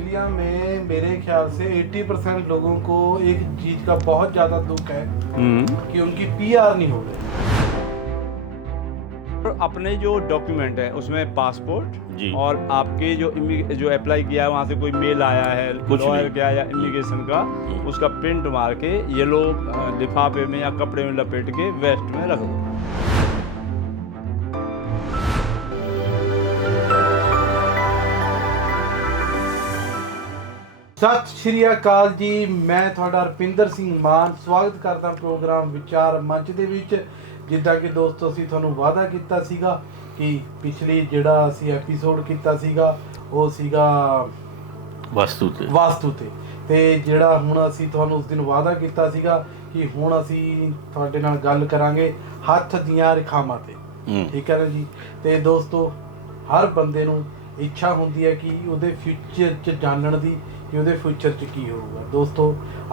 Australia में मेरे ख्याल से 80% लोगों को एक चीज़ का बहुत ज़्यादा दुख है कि उनकी पीआर नहीं हो रही। अपने जो डॉक्यूमेंट है उसमें पासपोर्ट जी। और आपके जो अप्लाई किया है वहाँ से कोई मेल आया है कुछ लॉयर नहीं। का या इमिग्रेशन का, उसका प्रिंट मार के ये लोग लिफाफे में या कपड़े में लपेट के वेस्ट में रख दो। ਸਤਿ ਸ਼੍ਰੀ ਅਕਾਲ ਜੀ, ਮੈਂ ਤੁਹਾਡਾ ਰੁਪਿੰਦਰ ਸਿੰਘ ਮਾਨ ਸਵਾਗਤ ਕਰਦਾ ਪ੍ਰੋਗਰਾਮ ਵਿਚਾਰ ਮੰਚ ਦੇ ਵਿੱਚ। ਜਿੱਦਾਂ ਕਿ ਦੋਸਤੋ ਅਸੀਂ ਤੁਹਾਨੂੰ ਵਾਅਦਾ ਕੀਤਾ ਸੀਗਾ ਕਿ ਪਿਛਲੀ ਜਿਹੜਾ ਅਸੀਂ ਐਪੀਸੋਡ ਕੀਤਾ ਸੀਗਾ ਉਹ ਸੀਗਾ ਵਾਸਤੂ ਤੇ ਜਿਹੜਾ ਹੁਣ ਅਸੀਂ ਤੁਹਾਨੂੰ ਉਸ ਦਿਨ ਵਾਅਦਾ ਕੀਤਾ ਸੀਗਾ ਕਿ ਹੁਣ ਅਸੀਂ ਤੁਹਾਡੇ ਨਾਲ ਗੱਲ ਕਰਾਂਗੇ ਹੱਥ ਦੀਆਂ ਰੇਖਾਵਾਂ ਤੇ। ਠੀਕ ਹੈ ਨਾ ਜੀ। ਤੇ ਦੋਸਤੋ ਹਰ ਬੰਦੇ ਨੂੰ ਇੱਛਾ ਹੁੰਦੀ ਹੈ ਕਿ ਉਹਦੇ ਫਿਊਚਰ 'ਚ ਜਾਣਨ ਦੀ ਕਿ ਉਹਦੇ ਫਿਊਚਰ 'ਚ ਕੀ ਹੋਊਗਾ। ਦੋਸਤੋ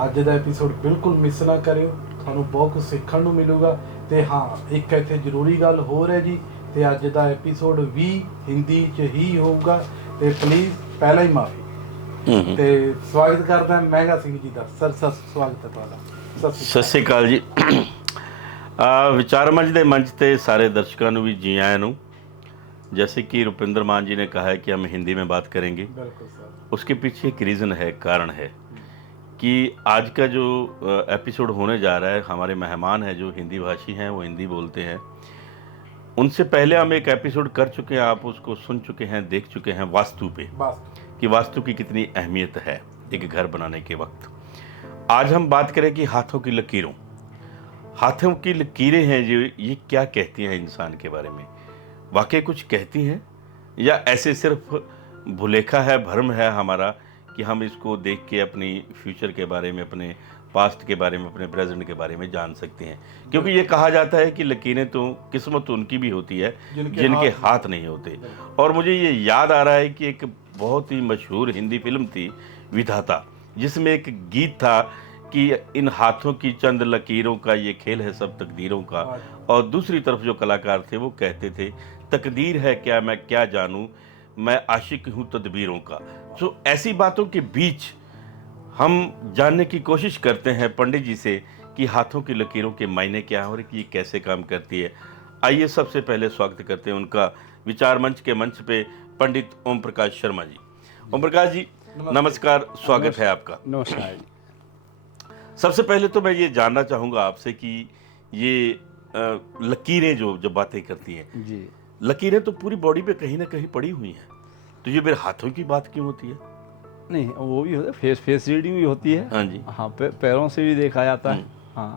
ਅੱਜ ਦਾ ਐਪੀਸੋਡ ਬਿਲਕੁਲ ਮਿਸ ਨਾ ਕਰਿਓ, ਤੁਹਾਨੂੰ ਬਹੁਤ ਕੁਝ ਸਿੱਖਣ ਨੂੰ ਮਿਲੂਗਾ। ਤੇ ਹਾਂ, ਇੱਕ ਇੱਥੇ ਜ਼ਰੂਰੀ ਗੱਲ ਹੋਰ ਹੈ ਜੀ, ਤੇ ਅੱਜ ਦਾ ਐਪੀਸੋਡ ਵੀ ਹਿੰਦੀ 'ਚ ਹੀ ਹੋਊਗਾ ਤੇ ਪਲੀਜ਼ ਪਹਿਲਾਂ ਹੀ ਮਾਫੀ। ਤੇ ਸਵਾਗਤ ਕਰਦਾ ਮਹਿੰਗਾ ਸਿੰਘ ਜੀ ਦਾ। ਸਰ ਸਵਾਗਤ ਹੈ ਤੁਹਾਡਾ। ਸਤਿ ਸ਼੍ਰੀ ਅਕਾਲ ਜੀ। ਵਿਚਾਰ ਮੰਚ ਦੇ ਮੰਚ ਤੇ सारे दर्शकों ਨੂੰ भी जी आया ਨੂੰ। जैसे कि रुपिंदर मान जी ने कहा है कि हम हिंदी में बात करेंगे, बिल्कुल सर। उसके पीछे एक रीज़न है, कारण है कि आज का जो एपिसोड होने जा रहा है, हमारे मेहमान हैं जो हिंदी भाषी हैं, वो हिंदी बोलते हैं। उनसे पहले हम एक एपिसोड कर चुके हैं, आप उसको सुन चुके हैं, देख चुके हैं, वास्तु पे, कि वास्तु की कितनी अहमियत है एक घर बनाने के वक्त। आज हम बात करें कि हाथों की लकीरों, हाथों की लकीरें हैं जो ये क्या कहती हैं इंसान के बारे में, वाकई कुछ कहती हैं या ऐसे सिर्फ भुलेखा है, भ्रम है हमारा कि हम इसको देख के अपनी फ्यूचर के बारे में, अपने पास्ट के बारे में, अपने प्रेजेंट के बारे में जान सकते हैं। क्योंकि ये कहा जाता है कि लकीरें तो किस्मत उनकी भी होती है जिनके हाथ नहीं होते। और मुझे ये याद आ रहा है कि एक बहुत ही मशहूर हिंदी फिल्म थी विधाता, जिसमें एक गीत था कि इन हाथों की चंद लकीरों का ये खेल है सब तकदीरों का। और दूसरी तरफ जो कलाकार थे वो कहते थे तकदीर है क्या मैं क्या जानूं, मैं आशिक हूँ तदबीरों का। तो ऐसी बातों के बीच हम जानने की कोशिश करते हैं पंडित जी से कि हाथों की लकीरों के मायने क्या हैं और ये कैसे काम करती है। आइए सबसे पहले स्वागत करते हैं उनका विचार मंच के मंच पे, पंडित ओम प्रकाश शर्मा जी। ओम प्रकाश जी नमस्कार, स्वागत है आपका। नमस्कार। सबसे पहले तो मैं ये जानना चाहूँगा आपसे कि ये लकीरें जो बातें करती हैं जी, लकीरें तो पूरी बॉडी पे कहीं ना कहीं पड़ी हुई हैं, तो ये मेरे हाथों की बात क्यों होती है? नहीं वो भी होता है, फेस रीडिंग भी होती है। हाँ जी। हाँ, पैरों से भी देखा जाता है। हाँ,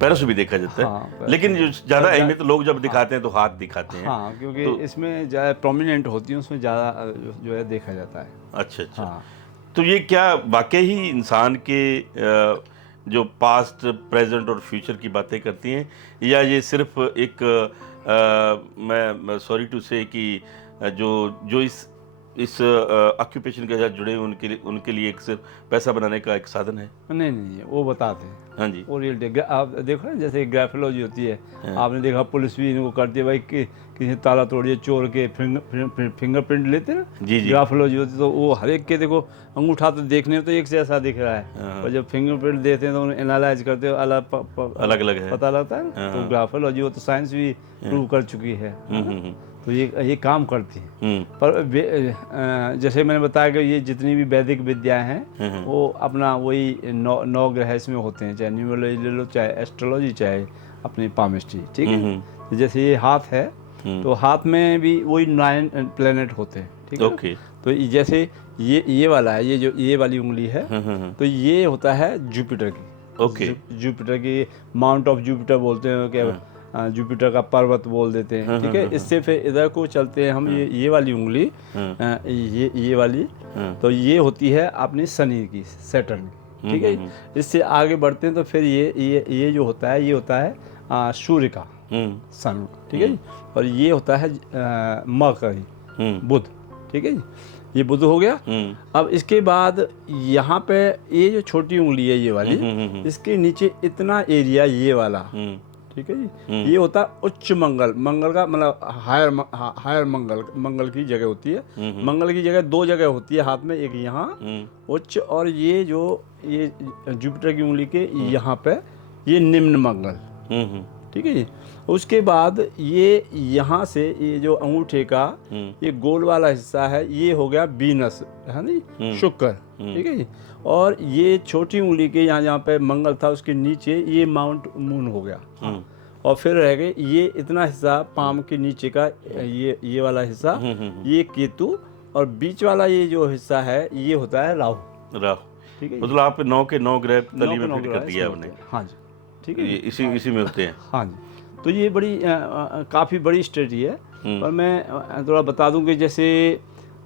पैरों से भी देखा जाता है। हाँ, लेकिन जो ज़्यादा अहमियत लोग जब दिखाते हैं तो हाथ दिखाते हैं। हाँ, क्योंकि तो, इसमें ज़्यादा प्रोमिनेंट होती है, उसमें ज़्यादा जो है देखा जाता है। अच्छा अच्छा। हाँ, तो ये क्या वाकई ही इंसान के जो पास्ट, प्रेजेंट और फ्यूचर की बातें करती हैं, या ये सिर्फ एक मैं सॉरी टू से कि जो इस ऑक्यूपेशन के साथ जुड़े हैं उनके लिए एक सिर्फ पैसा बनाने का एक साधन है? नहीं वो बताते हैं। हाँ जी। वो रियल आप देखो ना, जैसे ग्राफोलॉजी होती है। आपने देखा पुलिस भी इनको करती है भाई कि किसी ताला तोड़िए, चोर के फिंगरप्रिंट लेते हैं ना। जी जी। ग्राफोलॉजी होती है तो वो हर एक के देखो अंगूठा तो देखने में तो एक जैसा दिख रहा है, और जब फिंगरप्रिंट देते हैं तो उन्हें एनालाइज करते हो अलग अलग है, पता लगता है। तो ग्राफोलॉजी वो तो साइंस भी प्रूव कर चुकी है। तो ये काम करती है। पर जैसे मैंने बताया कि ये जितनी भी वैदिक विद्याएं हैं वो अपना वही नौ ग्रह इसमें होते हैं, चाहे न्यूमरोलॉजी ले लो, चाहे एस्ट्रोलॉजी, चाहे अपनी पामिस्ट्री। ठीक है। तो जैसे ये हाथ है तो हाथ में भी वही 9 प्लेनेट होते हैं। ठीक है। ओके। तो जैसे ये वाला है, ये वाली उंगली है, तो ये होता है जुपिटर की। ओके। जुपिटर की माउंट ऑफ जुपिटर बोलते हैं, क्या जुपिटर का पर्वत बोल देते हैं। ठीक है। इससे फिर इधर को चलते हैं हम, ये वाली उंगली, ये वाली, तो ये होती है अपनी शनि की, सैटर्न की। ठीक है। इससे आगे बढ़ते हैं तो फिर ये जो होता है, ये होता है सूर्य का, सन। ठीक है। और ये होता है मरकरी, बुध। ठीक है। ये बुध हो गया। अब इसके बाद यहाँ पे ये जो छोटी उंगली है ये वाली, इसके नीचे इतना एरिया ये वाला, ठीक है जी। ये होता है उच्च मंगल। मंगल का मतलब हायर मंगल, मंगल की जगह होती है। मंगल की जगह 2 जगह होती है हाथ में, एक यहाँ उच्च, और ये जो ये जुपिटर की उंगली के यहाँ पे ये निम्न मंगल, ठीक है जी। उसके बाद ये यहाँ से ये जो अंगूठे का ये गोल वाला हिस्सा है, ये हो गया वीनस, है ना, शुक्र, ठीक है जी। और ये छोटी उंगली के यहाँ जहाँ पे मंगल था उसके नीचे ये माउंट मून हो गया। और फिर रह गए ये इतना हिस्सा पाम के नीचे का, ये वाला हिस्सा ये केतु, और बीच वाला ये जो हिस्सा है ये होता है राहु। ठीक है, मतलब आप 9 के 9 ग्रह तली में फिट कर दिया आपने। हाँ जी, ठीक है, इसी में होते हैं। हाँ जी। तो ये बड़ी काफ़ी बड़ी स्टडी है। पर मैं थोड़ा बता दूं कि जैसे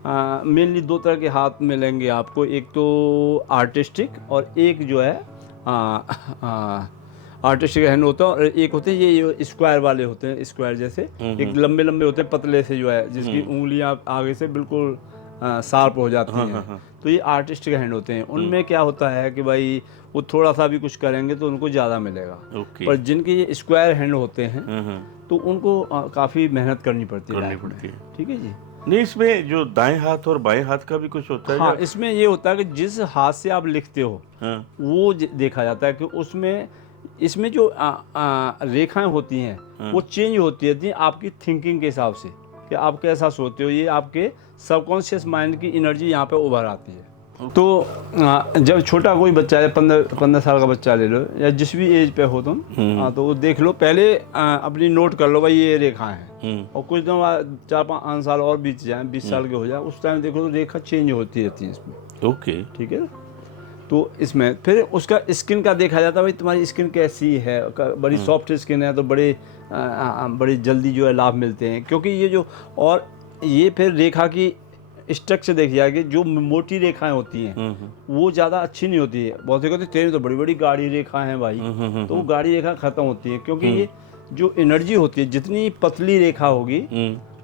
मेनली 2 तरह के हाथ मिलेंगे आपको, एक तो आर्टिस्टिक और एक जो है आर्टिस्टिक हैंड होता है, और एक होते हैं ये स्क्वायर वाले होते हैं, स्क्वायर जैसे एक लंबे लंबे होते हैं पतले से जो है, जिसकी उंगलियां आगे से बिल्कुल शार्प हो जाती हैं। तो ये आर्टिस्टिक हैंड होते हैं। उनमें क्या होता है कि भाई वो थोड़ा सा भी कुछ करेंगे तो उनको ज़्यादा मिलेगा। पर जिनके ये स्क्वायर हैंड होते हैं तो उनको काफ़ी मेहनत करनी पड़ती है। ठीक है जी। नहीं, इसमें जो दाएं हाथ और बाएं हाथ का भी कुछ होता है? हाँ, इसमें ये होता है कि जिस हाथ से आप लिखते हो वो देखा जाता है कि उसमें इसमें जो रेखाएं होती हैं वो चेंज होती रहती हैं आपकी थिंकिंग के हिसाब से, कि आप कैसा सोचते हो। ये आपके सबकॉन्शियस माइंड की एनर्जी यहाँ पे उभर आती है। तो जब छोटा कोई बच्चा है, 15 साल का बच्चा ले लो या जिस भी एज पे हो तुम, तो वो देख लो, पहले अपनी नोट कर लो भाई ये रेखा है, और कुछ दिन बाद 4-5 साल और बीत जाए, 20 साल के हो जाए, उस टाइम देखो तो रेखा चेंज होती रहती है इसमें। ओके, ठीक है। तो इसमें फिर उसका स्किन का देखा जाता है, भाई तुम्हारी स्किन कैसी है, बड़ी सॉफ्ट स्किन है तो बड़ी जल्दी जो है लाभ मिलते हैं। क्योंकि ये जो, और ये फिर रेखा की स्ट्रक्चर देखी जाएगी, जो मोटी रेखाएं होती हैं वो ज़्यादा अच्छी नहीं होती है। बहुत से कहते हैं तेरी तो बड़ी बड़ी गाढ़ी रेखा है भाई, तो वो गाढ़ी रेखा खत्म होती है, क्योंकि ये जो एनर्जी होती है, जितनी पतली रेखा होगी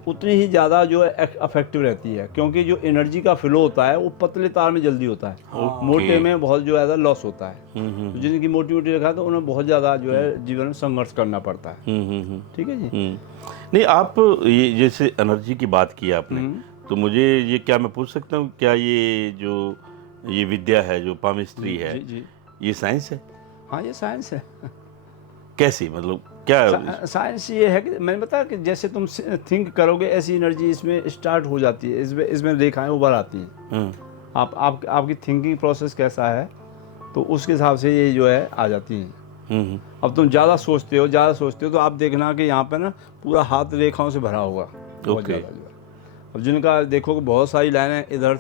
उतनी ही ज़्यादा जो है अफेक्टिव रहती है, क्योंकि जो एनर्जी का फ्लो होता है वो पतले तार में जल्दी होता है, मोटे में बहुत जो ज़्यादा लॉस होता है। तो जिनकी मोटी मोटी रेखा है तो उन्हें बहुत ज़्यादा जो है जीवन में संघर्ष करना पड़ता है। ठीक है जी। नहीं, आप ये जैसे एनर्जी की बात की आपने, तो मुझे ये, क्या मैं पूछ सकता हूँ, क्या ये विद्या है जो पामिस्ट्री है, ये साइंस है? हाँ, ये साइंस है। कैसी, मतलब क्या साइंस ये है कि मैंने बताया कि जैसे तुम थिंक करोगे ऐसी एनर्जी इसमें स्टार्ट हो जाती है, इसमें रेखाएं उभर आती हैं। आपकी थिंकिंग प्रोसेस कैसा है तो उसके हिसाब से ये जो है आ जाती हैं। अब तुम ज़्यादा सोचते हो तो आप देखना कि यहाँ पे ना पूरा हाथ रेखाओं से भरा होगा। ओके। अब जिनका देखो कि बहुत सारी लाइनें इधर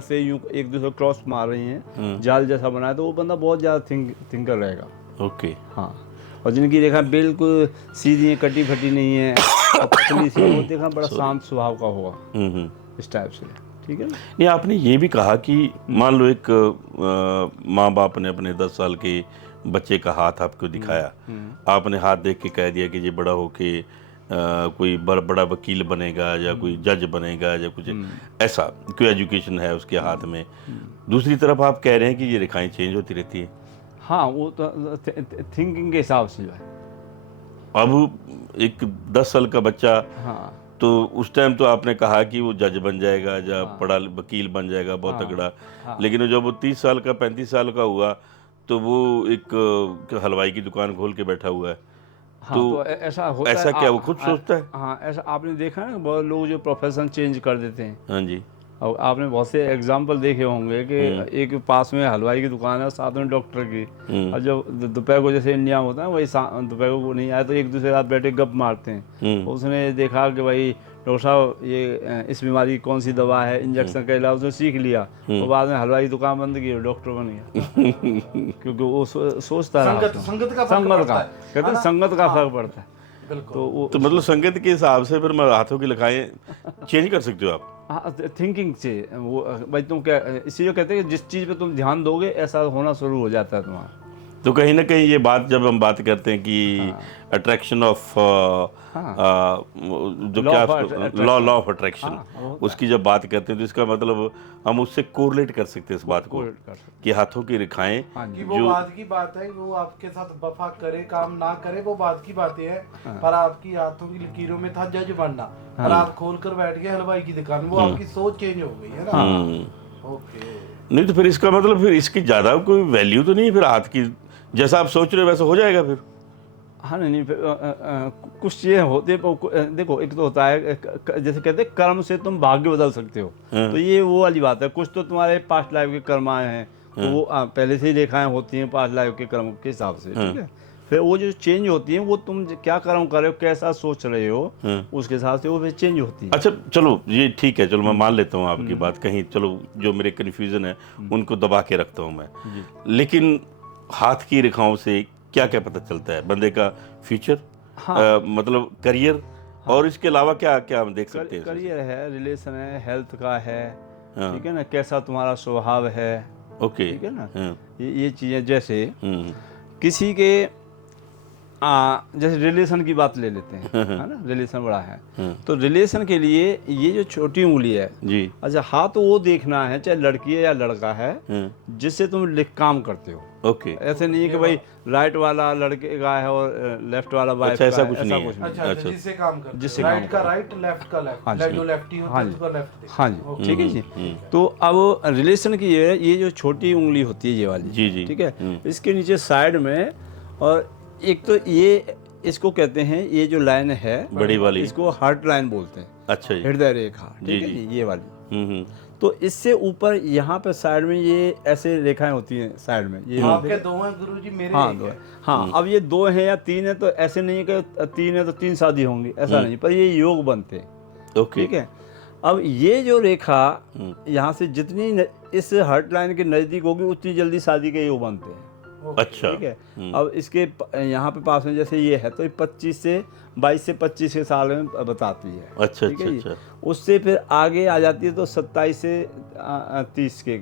से यूँ एक दूसरे क्रॉस मार रही हैं, जाल जैसा बना है, तो वो बंदा बहुत ज़्यादा थिंकर रहेगा। ओके, हाँ। और जिनकी रेखा बिल्कुल सीधी है, कटी फटी नहीं है, पतली सी, वो देखा बड़ा शांत स्वभाव का होगा, इस टाइप से। ठीक है। नहीं, आपने ये भी कहा कि मान लो एक माँ बाप ने अपने 10 साल के बच्चे का हाथ आपको दिखाया, आपने हाथ देख के कह दिया कि ये बड़ा होके कोई बड़ा वकील बनेगा या कोई जज बनेगा या कुछ ऐसा, कोई एजुकेशन है उसके हाथ में। दूसरी तरफ आप कह रहे हैं कि ये रेखाएं चेंज होती रहती है। हाँ, वो तो थिंकिंग के हिसाब से जो है। अब एक 10 साल का बच्चा, हाँ, तो उस टाइम तो आपने कहा कि वो जज बन जाएगा या बड़ा वकील बन जाएगा, बहुत तगड़ा। लेकिन जब वो 30 साल का 35 साल का हुआ तो वो एक हलवाई की दुकान खोल के बैठा हुआ है। हाँ, तो ऐसा होता ऐसा है, क्या वो खुद सोचता है? हाँ, ऐसा आपने देखा है ना, बहुत लोग जो प्रोफेशन चेंज कर देते हैं। हाँ जी। और आपने बहुत से एग्जाम्पल देखे होंगे कि एक पास में हलवाई की दुकान है, साथ में डॉक्टर की, और जब दोपहर को जैसे इंडिया में होता है वही दोपहर को नहीं आया तो एक दूसरे साथ बैठे गप मारते हैं। उसने देखा कि भाई डॉक्टर साहब ये इस बीमारी की कौन सी दवा है, इंजेक्शन का इलाज, उसने सीख लिया, और बाद में हलवाई की दुकान बंद की, डॉक्टर बन गया। क्योंकि वो सोचता है संगत का कहते हैं संगत का फर्क पड़ता है। तो मतलब संगत के हिसाब से फिर हाथों की लिखाएं चेंज कर सकते हो आप। हाँ, थिंकिंग से वो भाई तुम क्या, इसीलिए कहते हैं कि जिस चीज़ पे तुम ध्यान दोगे ऐसा होना शुरू हो जाता है तुम्हारा। तो कहीं ना कहीं ये बात जब हम बात करते हैं कि अट्रैक्शन ऑफ जो क्या लॉ ऑफ अट्रैक्शन, उसकी जब बात करते हैं तो इसका मतलब हम उससे कोरिलेट कर सकते हैं इस बात को कि हाथों की रेखाएं कि वो बाद की बात है, वो आपके साथ वफा करे काम ना करे वो बाद की बातें है, पर आपकी हाथों की लकीरों में था जज बनना, पर आप खोल कर बैठ गए हलवाई की दुकान, वो आपकी सोच चेंज हो गई है ना। ओके, नहीं तो फिर इसका मतलब फिर इसकी ज्यादा कोई वैल्यू तो नहीं, फिर हाथ की जैसा आप सोच रहे हो वैसा हो जाएगा फिर। हाँ नहीं फिर कुछ चीज़ें होते देखो, एक तो होता है जैसे कहते हैं कर्म से तुम भाग्य बदल सकते हो, तो ये वो वाली बात है। कुछ तो तुम्हारे पास्ट लाइफ के कर्म आए हैं, तो वो पहले से ही रेखाएं होती हैं पास्ट लाइफ के कर्म के हिसाब से, ठीक है। फिर वो जो चेंज होती है वो तुम क्या कर्म कर रहे हो, कैसा सोच रहे हो, उसके हिसाब से वो फिर चेंज होती है। अच्छा चलो ये ठीक है, चलो मैं मान लेता हूँ आपकी बात, कहीं चलो जो मेरे कन्फ्यूजन है उनको दबा के रखता हूँ मैं, लेकिन हाथ की रेखाओं से क्या क्या पता चलता है बंदे का फ्यूचर, मतलब करियर, और इसके अलावा क्या क्या हम देख सकते हैं? करियर है, रिलेशन है, हेल्थ का है, ठीक है ना, कैसा तुम्हारा स्वभाव है, ओके, ठीक है ना, ये चीज़ें जैसे किसी के जैसे रिलेशन की बात ले लेते हैं, है ना, रिलेशन बड़ा है, तो रिलेशन के लिए ये जो छोटी उंगली है जी, अच्छा, हाथ तो वो देखना है चाहे लड़की है या लड़का है जिससे तुम काम करते हो। ओके, ऐसे नहीं है कि भाई राइट वाला लड़के का है और लेफ्ट वाला वाइफ अच्छा, का ऐसा है, कुछ नहीं है। अच्छा, जिससे काम करते जिससे राइट का राइट, लेफ्ट का लेफ्ट, जो लेफ्टी होता है उसका लेफ्ट। हाँ जी, ठीक है जी। तो अब रिलेशन की ये जो छोटी उंगली होती है ये वाली, जी जी, ठीक है, इसके नीचे साइड में, और एक तो ये इसको कहते हैं, ये जो लाइन है बड़ी वाली, इसको हार्ट लाइन बोलते हैं। अच्छा जी, हृदय रेखा, ठीक है जी, ये वाली। हम्म, तो इससे ऊपर यहाँ पे साइड में ये ऐसे रेखाएं होती हैं साइड में, ये आपके दो हैं गुरुजी, मेरे हाँ एक दो है। है। हाँ अब ये 2 हैं या 3 है, तो ऐसे नहीं है कि 3 है तो 3 शादी होंगी, ऐसा नहीं, पर ये योग बनते हैं, ओके, ठीक है। अब ये जो रेखा यहाँ से जितनी इस हार्ट लाइन के नज़दीक होगी उतनी जल्दी शादी के योग बनते हैं, अच्छा, ठीक है। अब इसके यहाँ पे पास में जैसे ये है, तो ये 22 से 25 के साल में बताती है, अच्छा ठीक है अच्छा, जी। उससे फिर आगे आ जाती है तो 27 से 30 के,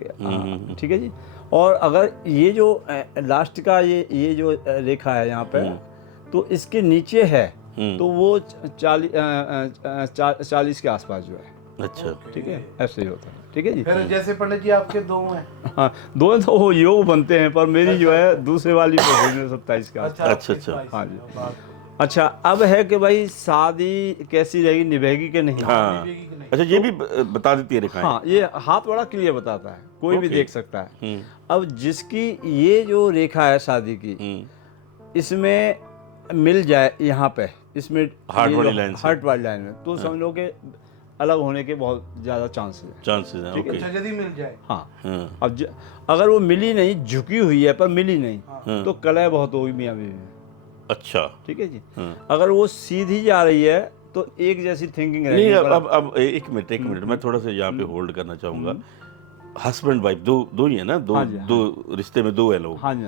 ठीक है जी। और अगर ये जो लास्ट का ये जो रेखा है यहाँ पे, तो इसके नीचे है तो वो 40 के आसपास जो है, अच्छा, ठीक है, ऐसे ही होता है, ठीक है जी। फिर जैसे पंडित जी आपके दो हैं, हाँ 2 तो वो योग बनते हैं, पर मेरी जो है दूसरे वाली पे 27 के आसपास। अच्छा, हाँ जी। अच्छा अब है कि भाई शादी कैसी रहेगी, निभेगी कि नहीं। हाँ, अच्छा ये भी बता देती है रेखाएं। हाँ ये हाथ बड़ा क्लियर बताता है, कोई भी देख सकता है। अब जिसकी ये जो रेखा है शादी की, इसमें मिल जाए यहाँ पे, इसमें हार्ट वाली लाइन में, तो समझ लो कि अलग होने के बहुत ज़्यादा चांसेस हैं, ओके, अच्छा यदि मिल जाए। हाँ अब अगर वो मिली नहीं, झुकी हुई है पर मिली नहीं, तो कलह बहुत होगी मियाँ बीवी में, अच्छा, ठीक है जी। अगर वो सीधी जा रही है तो एक जैसी थिंकिंग रहेगी। नहीं अब एक मिनट मैं थोड़ा सा यहाँ पे होल्ड करना चाहूँगा। हस्बैंड वाइफ दो ही है ना, दो रिश्ते में 2 है लोग। हाँ जी,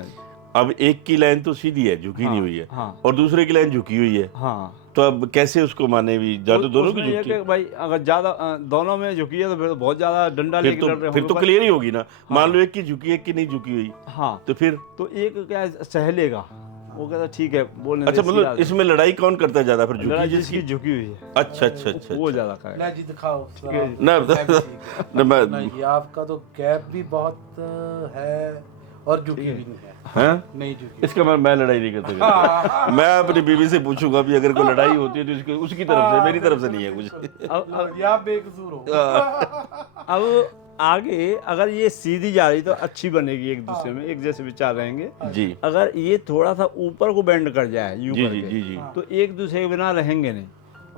अब एक की लाइन तो सीधी है, झुकी नहीं हुई है, हाँ, और दूसरे की लाइन झुकी हुई है, हाँ, तो अब कैसे उसको माने भी, ज्यादा दोनों की झुकी है? भाई अगर ज्यादा दोनों में झुकी है तो फिर बहुत ज्यादा डंडा लेके लड़ रहे फिर तो क्लियर ही होगी ना। मान लो एक की झुकी, एक की नहीं झुकी हुई, हाँ, तो फिर तो एक क्या सहलेगा, वो कहता ठीक है बोलने। अच्छा मतलब इसमें लड़ाई कौन करता है ज्यादा, फिर लड़ाई जिसकी झुकी हुई है, अच्छा वो ज्यादा खाएगा। ले जी दिखाओ ना मैं नहीं, आपका तो गैप भी बहुत है और झुकी भी नहीं है। हाँ? नहीं झुकी। इसका मैं लड़ाई नहीं करता। मैं अपनी बीवी से पूछूंगा भी अगर कोई लड़ाई होती है तो उसकी तरफ से, मेरी तरफ से नहीं है कुछ। अब आप बेकसूर हो। अब आगे अगर ये सीधी जा रही तो अच्छी बनेगी, एक दूसरे में एक जैसे विचार रहेंगे जी। अगर ये थोड़ा सा ऊपर को बेंड कर जाए यूं जी, करके, जी। तो एक दूसरे के बिना रहेंगे नहीं।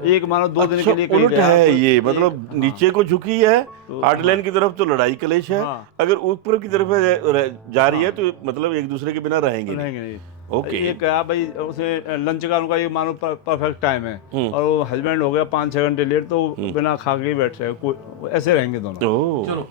एक मानो 2 दिन अच्छा, के लिए कहीं उलट गया है तो ये, मतलब नीचे को झुकी है, हार्ट लाइन की तरफ तो लड़ाई कलेश है, अगर ऊपर की तरफ जा रही है तो मतलब एक दूसरे के बिना रहेंगे नहीं। ओके, ये क्या भाई उसे लंच का उनका ये मानो परफेक्ट टाइम है, और वो हस्बैंड हो गया 5-6 घंटे लेट, तो बिना खा के ही बैठ जाए, ऐसे रहेंगे दोनों। चलो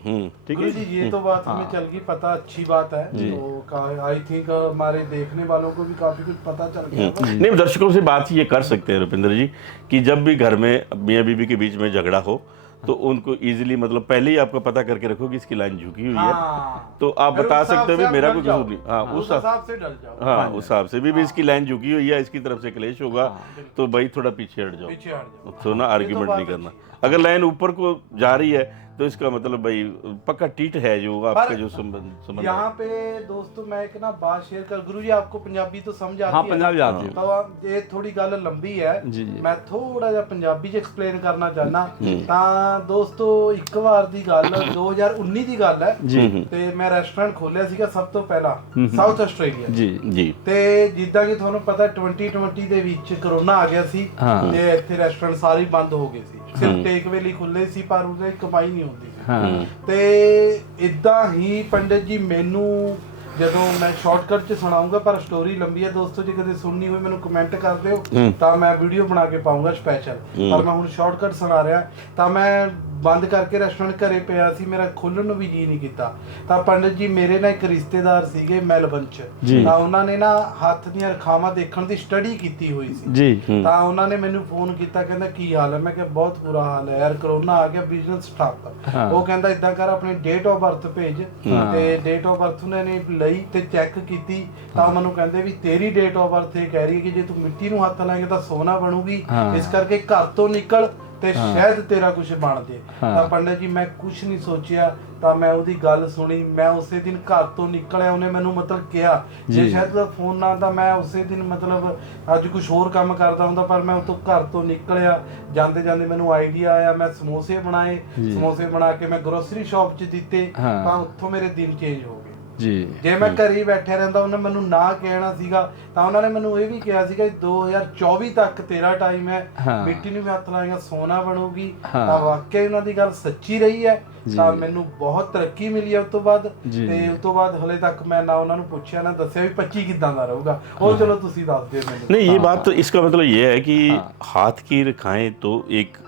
ठीक है जी, ये तो बात हमें चल गई, पता अच्छी बात है। तो आई थिंक हमारे देखने वालों को भी काफी कुछ पता चल गया। नहीं, दर्शकों से बात ये कर सकते हैं रुपिंदर जी कि जब भी घर में मियाँ बीवी के बीच में झगड़ा हो तो उनको इजीली मतलब पहले ही आपको पता करके रखो कि इसकी लाइन झुकी हुई है, हाँ। तो आप फिर बता उस हिसाब सकते हो से भी आप मेरा डर कोई जाओ। कसूर नहीं। हाँ उस हिसाब से डर जाओ। हाँ उस हिसाब से भी इसकी लाइन झुकी हुई है, इसकी तरफ से क्लेश होगा तो भाई थोड़ा पीछे हट जाओ, पीछे हट जाओ। तो ना आर्ग्यूमेंट नहीं करना। अगर लाइन ऊपर को जा रही है तो इसका मतलब भाई पक्का टीट है जो आपका जो संबंध यहाँ पे दोस्तों मैं एक ना बात शेयर कर, गुरु जी आपको पंजाबी तो समझ आती हाँ है? पंजाबी आती है। तो ये थोड़ी गल लंबी है, जी, जी। मैं थोड़ा ਜਿਹਾ ਪੰਜਾਬੀ ਚ ਐਕਸਪਲੇਨ ਕਰਨਾ ਚਾਹਨਾ। ਤਾਂ ਦੋਸਤੋ ਇੱਕ ਵਾਰ ਦੀ ਗੱਲ 2019 ਦੀ ਗੱਲ ਹੈ ਜੀ ਤੇ ਮੈਂ ਰੈਸਟੋਰੈਂਟ ਖੋਲਿਆ ਸੀਗਾ ਸਭ ਤੋਂ ਪਹਿਲਾਂ ਸਾਊਥ ਆਸਟ੍ਰੇਲੀਆ ਜੀ ਜੀ। ਤੇ ਜਿੱਦਾਂ ਕਿ ਤੁਹਾਨੂੰ ਪਤਾ 2020 ਦੇ ਵਿੱਚ ਕਰੋਨਾ ਆ ਗਿਆ ਸੀ ਤੇ ਇੱਥੇ ਰੈਸਟੋਰੈਂਟ ਸਾਰੇ ਬੰਦ ਹੋ ਗਏ ਸੀ, ਸਿਰਫ ਟੇਕ ਵੇ ਲਈ ਖੁੱਲੇ ਸੀ ਪਰ ਉਹਦੇ ਕਮਾਈ ਨਹੀਂ ਹੁੰਦੀ ਸੀ। ਤੇ ਇਦਾਂ ਹੀ ਪੰਡਿਤ ਜੀ ਮੈਨੂੰ ਜਦੋਂ ਮੈਂ ਸ਼ਾਰਟਕਟ ਚ ਸੁਣਾਉਂਗਾ ਪਰ ਸਟੋਰੀ ਲੰਬੀ ਹੈ ਦੋਸਤੋ, ਜੇ ਕਦੇ ਸੁਣਨੀ ਹੋਵੇ ਮੈਨੂੰ ਕਮੈਂਟ ਕਰ ਦਿਓ ਤਾਂ ਮੈਂ ਵੀਡੀਓ ਬਣਾ ਕੇ ਪਾਉਂਗਾ ਸਪੈਸ਼ਲ, ਪਰ ਮੈਂ ਹੁਣ ਸ਼ਾਰਟਕਟ ਸੁਣਾ ਰਿਹਾ। ਤਾਂ ਮੈਂ ਬੰਦ ਕਰਕੇ ਰੈਸਟੋਰੈਂਟ ਘਰੇ ਪਿਆ ਸੀ, ਮੇਰਾ ਖੋਲ੍ਹਣ ਨੂੰ ਵੀ ਜੀ ਨਹੀਂ ਕੀਤਾ। ਤਾਂ ਪੰਡਿਤ ਜੀ ਮੇਰੇ ਨਾਲ ਇੱਕ ਰਿਸ਼ਤੇਦਾਰ ਸੀਗੇ ਮੈਲਬਨ ਚ, ਤਾਂ ਉਹਨਾਂ ਨੇ ਨਾ ਹੱਥ ਦੀਆਂ ਰਖਾਵਾਂ ਦੇਖਣ ਦੀ ਸਟੱਡੀ ਕੀਤੀ ਹੋਈ ਸੀ ਜੀ। ਤਾਂ ਉਹਨਾਂ ਨੇ ਮੈਨੂੰ ਫੋਨ ਕੀਤਾ, ਕਹਿੰਦਾ ਕੀ ਹਾਲ ਹੈ? ਮੈਂ ਕਿਹਾ ਬਹੁਤ ਬੁਰਾ ਹਾਲ ਹੈ ਯਾਰ, ਕਰੋਨਾ ਆ ਗਿਆ, ਬਿਜ਼ਨਸ ਠੱਪ। ਉਹ ਕਹਿੰਦਾ ਇਦਾਂ ਕਰ ਆਪਣੀ ਡੇਟ ਆਫ ਬਰਥ ਭੇਜ, ਤੇ ਡੇਟ ਆਫ ਬਰਥ ਉਹਨਾਂ ਨੇ ਲਈ ਤੇ ਚੈੱਕ ਕੀਤੀ ਤਾਂ ਮੈਨੂੰ ਕਹਿੰਦੇ ਵੀ ਤੇਰੀ ਡੇਟ ਆਫ ਬਰਥ ਇਹ ਕਹਿ ਰਹੀ ਹੈ ਕਿ ਜੇ ਤੂੰ ਮਿੱਟੀ ਨੂੰ ਹੱਥ ਲਾਏਂਗੇ ਤਾਂ ਸੋਨਾ ਬਣੂਗੀ, ਇਸ ਕਰਕੇ ਘਰ ਤੋਂ ਨਿਕਲ ਤੇ ਸ਼ਾਇਦ ਤੇਰਾ ਕੁਝ ਬਣ ਜੇ। ਤਾਂ ਪੰਡਿਤ ਜੀ ਮੈਂ ਕੁਝ ਨਹੀਂ ਸੋਚਿਆ, ਤਾਂ ਮੈਂ ਉਹਦੀ ਗੱਲ ਸੁਣੀ, ਮੈਂ ਉਸੇ ਦਿਨ ਘਰ ਤੋਂ ਨਿਕਲਿਆ। ਉਹਨੇ ਮੈਨੂੰ ਮਤਲਬ ਕਿਹਾ ਜੇ ਸ਼ਾਇਦ ਉਹਦਾ ਫੋਨ ਨਾ ਆਉਂਦਾ ਮੈਂ ਉਸੇ ਦਿਨ ਮਤਲਬ ਅੱਜ ਕੁਝ ਹੋਰ ਕੰਮ ਕਰਦਾ ਹੁੰਦਾ, ਪਰ ਮੈਂ ਉਤੋਂ ਘਰ ਤੋਂ ਨਿਕਲਿਆ। ਜਾਂਦੇ ਜਾਂਦੇ ਮੈਨੂੰ ਆਈਡੀਆ ਆਇਆ, ਮੈਂ ਸਮੋਸੇ ਬਣਾਏ, ਸਮੋਸੇ ਬਣਾ ਕੇ ਮੈਂ ਗਰੋਸਰੀ ਸ਼ਾਪ 'ਚ ਦਿੱਤੇ, ਤਾਂ ਉੱਥੋਂ ਮੇਰੇ ਦਿਨ ਚੇਂਜ ਹੋ ਗਏ ਜੀ। ਜੇ ਮੈਂ ਘਰ ਹੀ ਬੈਠਿਆ ਰਹਿੰਦਾ, ਉਹਨੇ ਮੈਨੂੰ ਨਾ ਕਹਿਣਾ ਸੀਗਾ, ਤਾਂ ਉਹਨਾਂ ਨੇ ਮੈਨੂੰ ਇਹ ਵੀ ਕਿਹਾ ਸੀਗਾ 2024 ਤੱਕ ਤੇਰਾ ਟਾਈਮ ਹੈ, ਮਿੱਟੀ ਨੂੰ ਵੀ ਹੱਥ ਲਾਏਗਾ ਸੋਨਾ ਬਣੂਗੀ। ਤਾਂ ਵਾਕਿਆ ਉਹਨਾਂ ਦੀ ਗੱਲ ਸੱਚੀ ਰਹੀ ਹੈ। ਤਾਂ ਮੈਨੂੰ ਬਹੁਤ ਤਰੱਕੀ ਮਿਲੀ ਹੈ ਉਸ ਤੋਂ ਬਾਅਦ, ਤੇ ਉਸ ਤੋਂ ਬਾਅਦ ਹਲੇ ਤੱਕ ਮੈਂ ਨਾ ਉਹਨਾਂ ਨੂੰ ਪੁੱਛਿਆ ਨਾ ਦੱਸਿਆ ਵੀ 25 ਕਿੱਦਾਂ ਦਾ ਰਹੂਗਾ। ਉਹ ਚਲੋ ਤੁਸੀਂ ਦੱਸ ਦਿਓ ਮੈਨੂੰ। नहीं ये बात तो इसका मतलब ये है कि हाथ की रेखाएं तो एक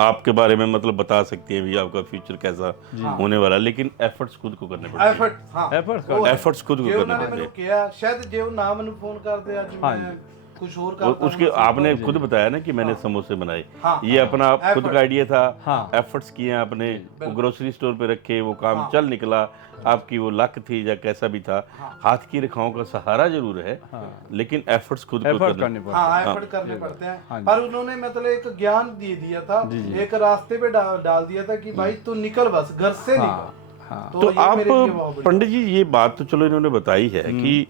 आपके बारे में मतलब बता सकती है भी आपका फ्यूचर कैसा होने वाला है, लेकिन एफर्ट्स खुद को करने पड़ते हैं। एफर्ट्स खुद को करने पड़ते हैं। किया शायद जे वो ना मैंने फोन कर दे आज मैं कुछ और करता उसके आपने खुद बताया ना कि मैंने समोसे बनाए, ये अपना खुद का आइडिया था, एफर्ट्स किए आपने, वो ग्रोसरी स्टोर पे रखे, वो काम चल निकला, आपकी वो लक थी या कैसा भी था। हाथ की रेखाओं का सहारा जरूर है, लेकिन एफर्ट्स खुद को करने पड़ते हैं। पर उन्होंने मतलब एक ज्ञान दे दिया था, एक रास्ते पे डाल दिया था कि भाई तू निकल, बस घर से निकल। तो आप पंडित जी ये बात तो चलो इन्होंने बताई है कि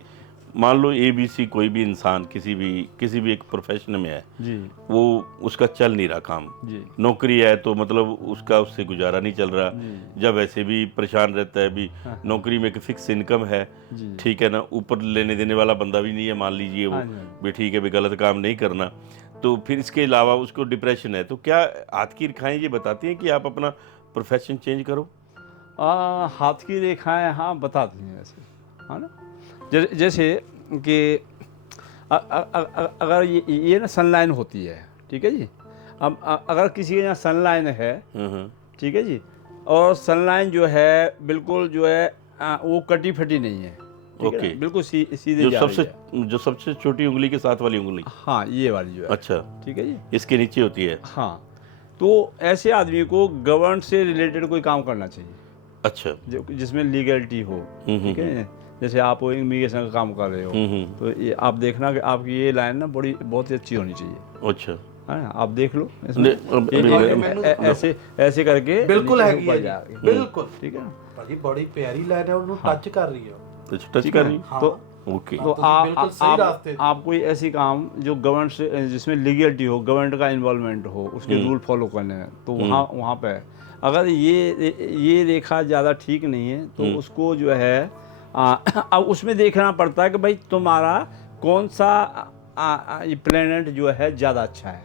मान लो ABC कोई भी इंसान किसी भी एक प्रोफेशन में है जी, वो उसका चल नहीं रहा काम जी, नौकरी है तो मतलब उसका उससे गुजारा नहीं चल रहा, जब वैसे भी परेशान रहता है भी, नौकरी में एक फिक्स इनकम है, ठीक है ना, ऊपर लेने देने वाला बंदा भी नहीं है, मान लीजिए वो भी ठीक है भी गलत काम नहीं करना, तो फिर इसके अलावा उसको डिप्रेशन है। तो क्या हाथ की रेखाएं ये बताती हैं कि आप अपना प्रोफेशन चेंज करो? हाथ की रेखाएं हाँ बताती हैं वैसे, है ना। जैसे कि अगर ये ना सनलाइन होती है, ठीक है जी। अब अगर किसी के यहाँ सनलाइन है, ठीक है जी, और सनलाइन जो है बिल्कुल जो है वो कटी फटी नहीं है, ओके, बिल्कुल सीधे जो सबसे छोटी उंगली के साथ वाली उंगली, हाँ ये वाली जो है, अच्छा ठीक है जी, इसके नीचे होती है। हाँ, तो ऐसे आदमी को गवर्नमेंट से रिलेटेड कोई काम करना चाहिए, अच्छा, जिसमें लीगलिटी हो, ठीक है। जैसे आप इमिग्रेशन का काम कर रहे हो, तो ये आप देखना कि आपकी ये लाइन ना बहुत ही अच्छी होनी चाहिए, अच्छा है ना। आप देख लो ऐसे ऐसे करके बिल्कुल है, बिल्कुल ठीक है ना भाजी, बड़ी प्यारी लाइन है, उन्होंने टच कर रही है, टच कर रही है, तो ओके। तो आप कोई ऐसी काम जो गवर्नमेंट से, जिसमें लीगलिटी हो, गवर्नमेंट का इन्वॉल्वमेंट हो, उसके रूल फॉलो करने में, तो वहाँ पे अगर ये रेखा ज़्यादा ठीक नहीं है तो उसको जो है अब उसमें देखना पड़ता है कि भाई तुम्हारा कौन सा प्लेनेट जो है ज़्यादा अच्छा है।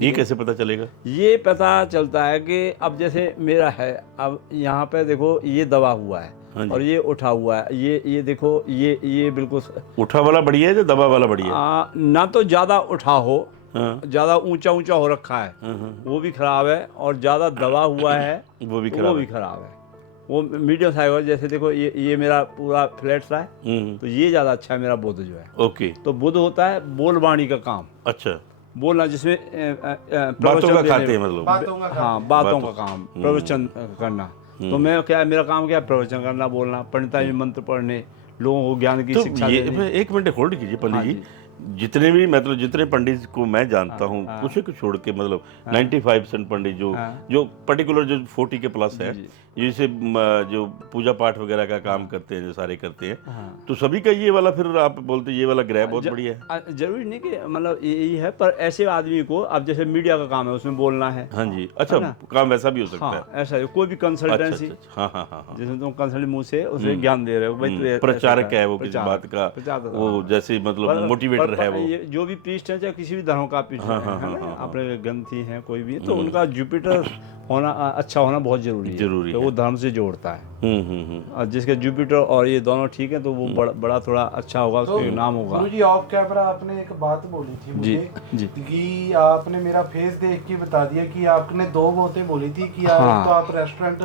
ये कैसे पता चलेगा? ये पता चलता है कि अब जैसे मेरा है, अब यहाँ पे देखो ये दबा हुआ है और ये उठा हुआ है, ये देखो ये बिल्कुल उठा वाला बढ़िया है या दबा वाला बढ़िया है? ना तो ज़्यादा उठा हो, ज़्यादा ऊंचा हो रखा है, वो भी खराब है, और ज़्यादा दबा हुआ है वो भी खराब है। वो मीडियम साइज, जैसे देखो ये मेरा पूरा फ्लैट सा है, तो ये ज़्यादा अच्छा है मेरा बुध जो है, ओके। तो बुध होता है बोलबाणी का काम, अच्छा, बोलना, जिसमें बातों का खाते हैं मतलब। बातों का हाँ, बातों का काम, प्रवचन करना। तो मैं क्या, मेरा काम क्या है, प्रवचन करना, बोलना, पंडिताई में मंत्र पढ़ने, लोगों को ज्ञान की तो शिक्षा ये देनी। एक मिनट होल्ड कीजिए पंडित हाँ जी, जी। जितने भी मतलब जितने पंडित को मैं जानता हूँ, कुछ को छोड़ के मतलब 95% पंडित जो पर्टिकुलर जो 40 के प्लस है, जैसे जो पूजा पाठ वगैरह का काम करते हैं, जो सारे करते हैं, तो सभी का ये वाला, फिर आप बोलते हैं ये वाला ग्रह बहुत बढ़िया है। जरूरी नहीं कि मतलब यही है, पर ऐसे आदमी को, अब जैसे मीडिया का काम है, उसमें बोलना है। हाँ जी, अच्छा, काम वैसा भी हो सकता हाँ, है। ऐसा है, कोई भी कंसल्टेंसी, हाँ हाँ हाँ हाँ, जिसमें तुम कंसल्टेंट मुंह से उसे ज्ञान दे रहे हो, भाई तो प्रचारक है वो, किसी बात का वो, जैसे मतलब मोटिवेटर है वो। जो भी प्रीस्ट है, चाहे किसी भी धर्म का प्रीस्ट है ना, अपने ग्रंथी हैं कोई भी, तो उनका जुपिटर होना, अच्छा होना बहुत जरूरी है, तो वो धर्म से जोड़ता है। और जिसके जुपिटर और ये दोनों ठीक है, तो वो बड़ा थोड़ा अच्छा होगा, उसका नाम होगा। गुरुजी ऑफ कैमरा आपने एक बात बोली थी मुझे जी। कि आपने मेरा फेस देख के बता दिया कि आपने दो बातें बोली थी कि यार तो आप रेस्टोरेंट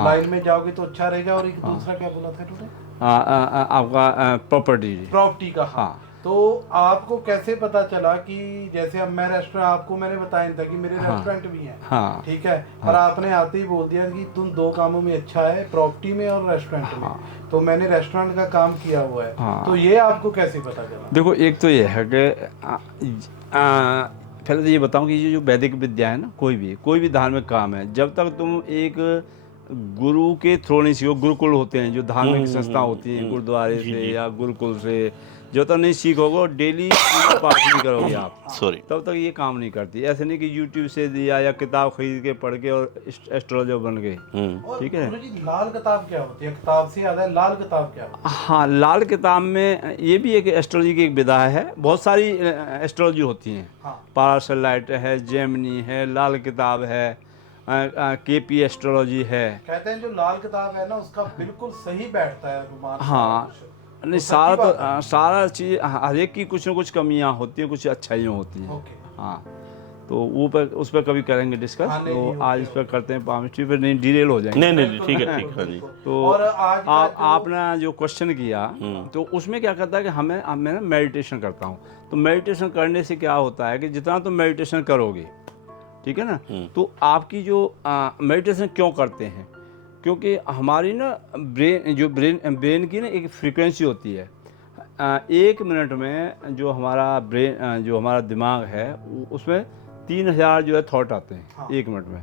लाइन में जाओगे तो अच्छा रहेगा, और एक दूसरा क्या बोला था तुमने? आपका प्रॉपर्टी का। हाँ, तो आपको कैसे पता चला कि जैसे अब मैं रेस्टोरेंट, आपको मैंने बताया था कि मेरे रेस्टोरेंट भी हैं, हाँ, ठीक है, पर आपने आते ही बोल दिया कि तुम दो कामों में अच्छा है, प्रॉपर्टी में और रेस्टोरेंट में, तो मैंने रेस्टोरेंट का काम किया हुआ है। तो ये आपको कैसे पता चला? देखो, एक तो ये है कि पहले तो ये बताऊं कि ये जो वैदिक विद्या है ना, कोई भी धार्मिक काम है, जब तक तुम एक गुरु के थ्रू नहीं सीखो, गुरुकुल होते हैं जो धार्मिक संस्था होती है, गुरुद्वारे से या गुरुकुल से, जब तक नहीं सीखोगे, डेली पाठ नहीं करोगे आप, तब तक ये काम नहीं करती। ऐसे नहीं कि यूट्यूब से दिया या किताब खरीद के पढ़ के और एस्ट्रोलॉजर बन गए, ठीक है। लाल किताब क्या होती है? किताब से याद है, लाल किताब क्या होती है? हाँ, लाल किताब में ये भी एक एस्ट्रोलॉजी की एक विधा है, बहुत सारी एस्ट्रोलॉजी होती हैं। पाराशर लाइट है, जेमिनी है, लाल किताब है, केपी एस्ट्रोलॉजी है। कहते हैं जो लाल किताब है ना, उसका बिल्कुल सही बैठता है अनुमान। हाँ, नहीं, सारा चीज़, हर एक की कुछ ना कुछ कमियां होती हैं, कुछ अच्छाइयाँ होती हैं। हाँ, तो वो पर उस पर कभी करेंगे डिस्कस। तो आज इस पर करते हैं, पामिस्ट्री पर नहीं डिटेल हो जाएंगे। नहीं, ठीक है, ठीक है। तो आपने जो क्वेश्चन किया, तो उसमें क्या करता है कि मैं ना मेडिटेशन करता हूँ। तो मेडिटेशन करने से क्या होता है कि जितना तुम मेडिटेशन करोगे, ठीक है ना, तो आपकी जो मेडिटेशन क्यों करते हैं, क्योंकि हमारी ना ब्रेन की ना एक फ्रीक्वेंसी होती है। 1 मिनट में जो हमारा दिमाग है, उसमें 3000 जो है थॉट आते हैं 1 मिनट में।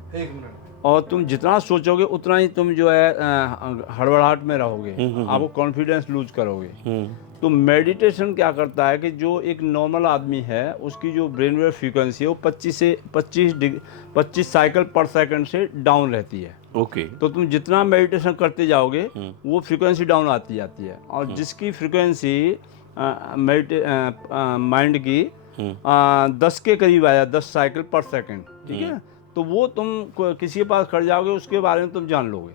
और तुम जितना सोचोगे उतना ही तुम जो है हड़बड़ाहट में रहोगे, आपको कॉन्फिडेंस लूज करोगे। तो मेडिटेशन क्या करता है कि जो एक नॉर्मल आदमी है, उसकी जो ब्रेन वेव फ्रीक्वेंसी है वो 25 साइकिल पर सेकंड से डाउन रहती है। तो तुम जितना मेडिटेशन करते जाओगे, वो फ्रीक्वेंसी डाउन आती जाती है। और जिसकी फ्रीक्वेंसी माइंड की 10 के करीब आया, 10 साइकिल पर सेकंड, ठीक है, तो वो तुम किसी के पास खड़ जाओगे, उसके बारे में तुम जान लोगे।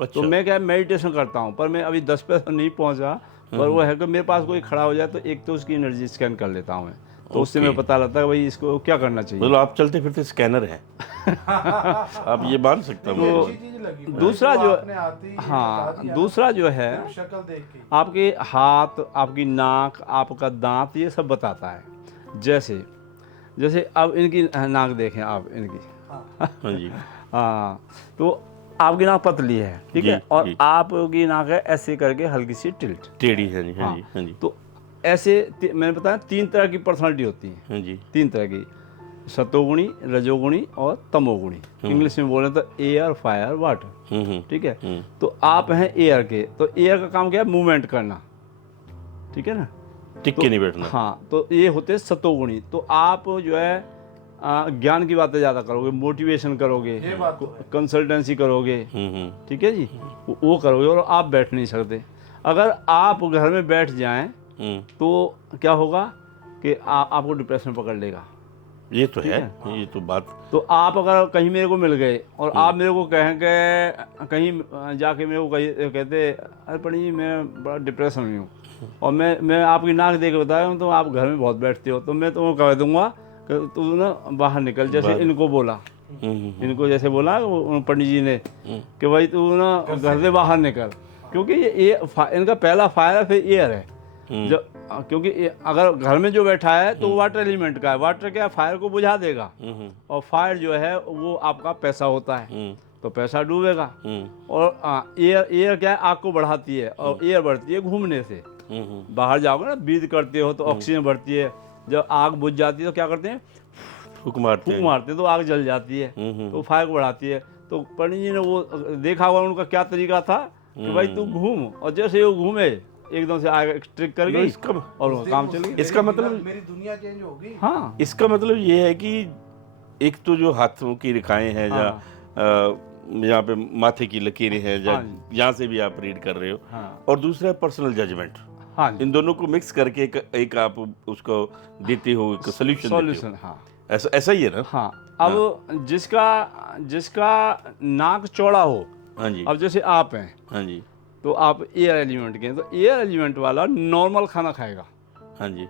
अच्छा। तो मैं क्या मेडिटेशन करता हूँ, पर मैं अभी 10 पे तो नहीं पहुँचा, पर वो है कि मेरे पास कोई खड़ा हो जाए तो एक तो उसकी एनर्जी स्कैन कर लेता हूँ मैं, तो उससे मैं पता लगता है भाई इसको क्या करना चाहिए। मतलब आप चलते फिरते स्कैनर हैं। आप ये मान सकते हो। दूसरा जो दूसरा जो है, आपके हाथ, आपकी नाक, आपका दांत, ये सब बताता है। जैसे अब इनकी नाक देखें आप, इनकी हाँ, तो आपकी नाक पतली है, ठीक है, और आपकी नाक है ऐसे करके हल्की सी टेढ़ी है जी। हाँ जी। तो ऐसे मैंने बताया 3 तरह की पर्सनालिटी होती है। हाँ जी, 3 तरह की, सतोगुणी, रजोगुणी और तमोगुणी। इंग्लिश में बोले तो एयर, फायर, वाटर, ठीक है। तो आप हैं एयर के, तो एयर का काम क्या है? मूवमेंट करना, ठीक है ना, टिक के नहीं बैठना। हाँ, तो ये होते हैं सतोगुणी। तो आप जो है ज्ञान की बातें ज़्यादा करोगे, मोटिवेशन करोगे, कंसल्टेंसी करोगे, ठीक है जी, वो करोगे, और आप बैठ नहीं सकते। अगर आप घर में बैठ जाएं तो क्या होगा कि आपको डिप्रेशन पकड़ लेगा। ये तो है, ये तो बात। तो आप अगर कहीं मेरे को मिल गए और आप मेरे को कहें कि कहीं जाके मेरे को कहते, अरे पंडित जी मैं बड़ा डिप्रेशन में हूँ, और मैं आपकी नाक देख के बताया हूँ तो आप घर में बहुत बैठते हो, तो मैं तुम्हें कह दूंगा कि तू ना बाहर निकल। जैसे इनको बोला, इनको जैसे बोला पंडित जी ने कि भाई तू ना घर से बाहर निकल, क्योंकि ये इनका पहला फायर है, फिर एयर है। जब क्योंकि अगर घर में जो बैठा है तो वाटर एलिमेंट का है, वाटर क्या है, फायर को बुझा देगा, और फायर जो है वो आपका पैसा होता है, तो पैसा डूबेगा। और एयर क्या है, आग को बढ़ाती है, और एयर बढ़ती है घूमने से। बाहर जाओगे ना, ब्रीथ करते हो तो ऑक्सीजन बढ़ती है, जब आग बुझ जाती है तो क्या करते हैं, फूक मारते हैं तो आग जल जाती है, तो फायर को बढ़ाती है। तो पंडित जी ने वो देखा हुआ, उनका क्या तरीका था कि भाई तू घूम, और जैसे वो घूमे एकदम से आग ट्रिक कर गई और वो काम चल गया। इसका मतलब मेरी दुनिया चेंज हो गई। हाँ, इसका मतलब ये है कि एक तो जो हाथों की रेखाएं हैं, यहाँ पे माथे की लकीरें हैं, यहाँ से भी आप रीड कर रहे हो, और दूसरा है पर्सनल जजमेंट। हाँ, इन दोनों को मिक्स करके एक आप उसको देते हो, एक सॉल्यूशन। हाँ, ऐसा ही है ना। हाँ, अब जिसका नाक चौड़ा हो, हाँ जी, अब जैसे आप हैं, हाँ जी, तो आप एयर एलिमेंट के हैं, तो एयर एलिमेंट वाला नॉर्मल खाना खाएगा। हाँ जी,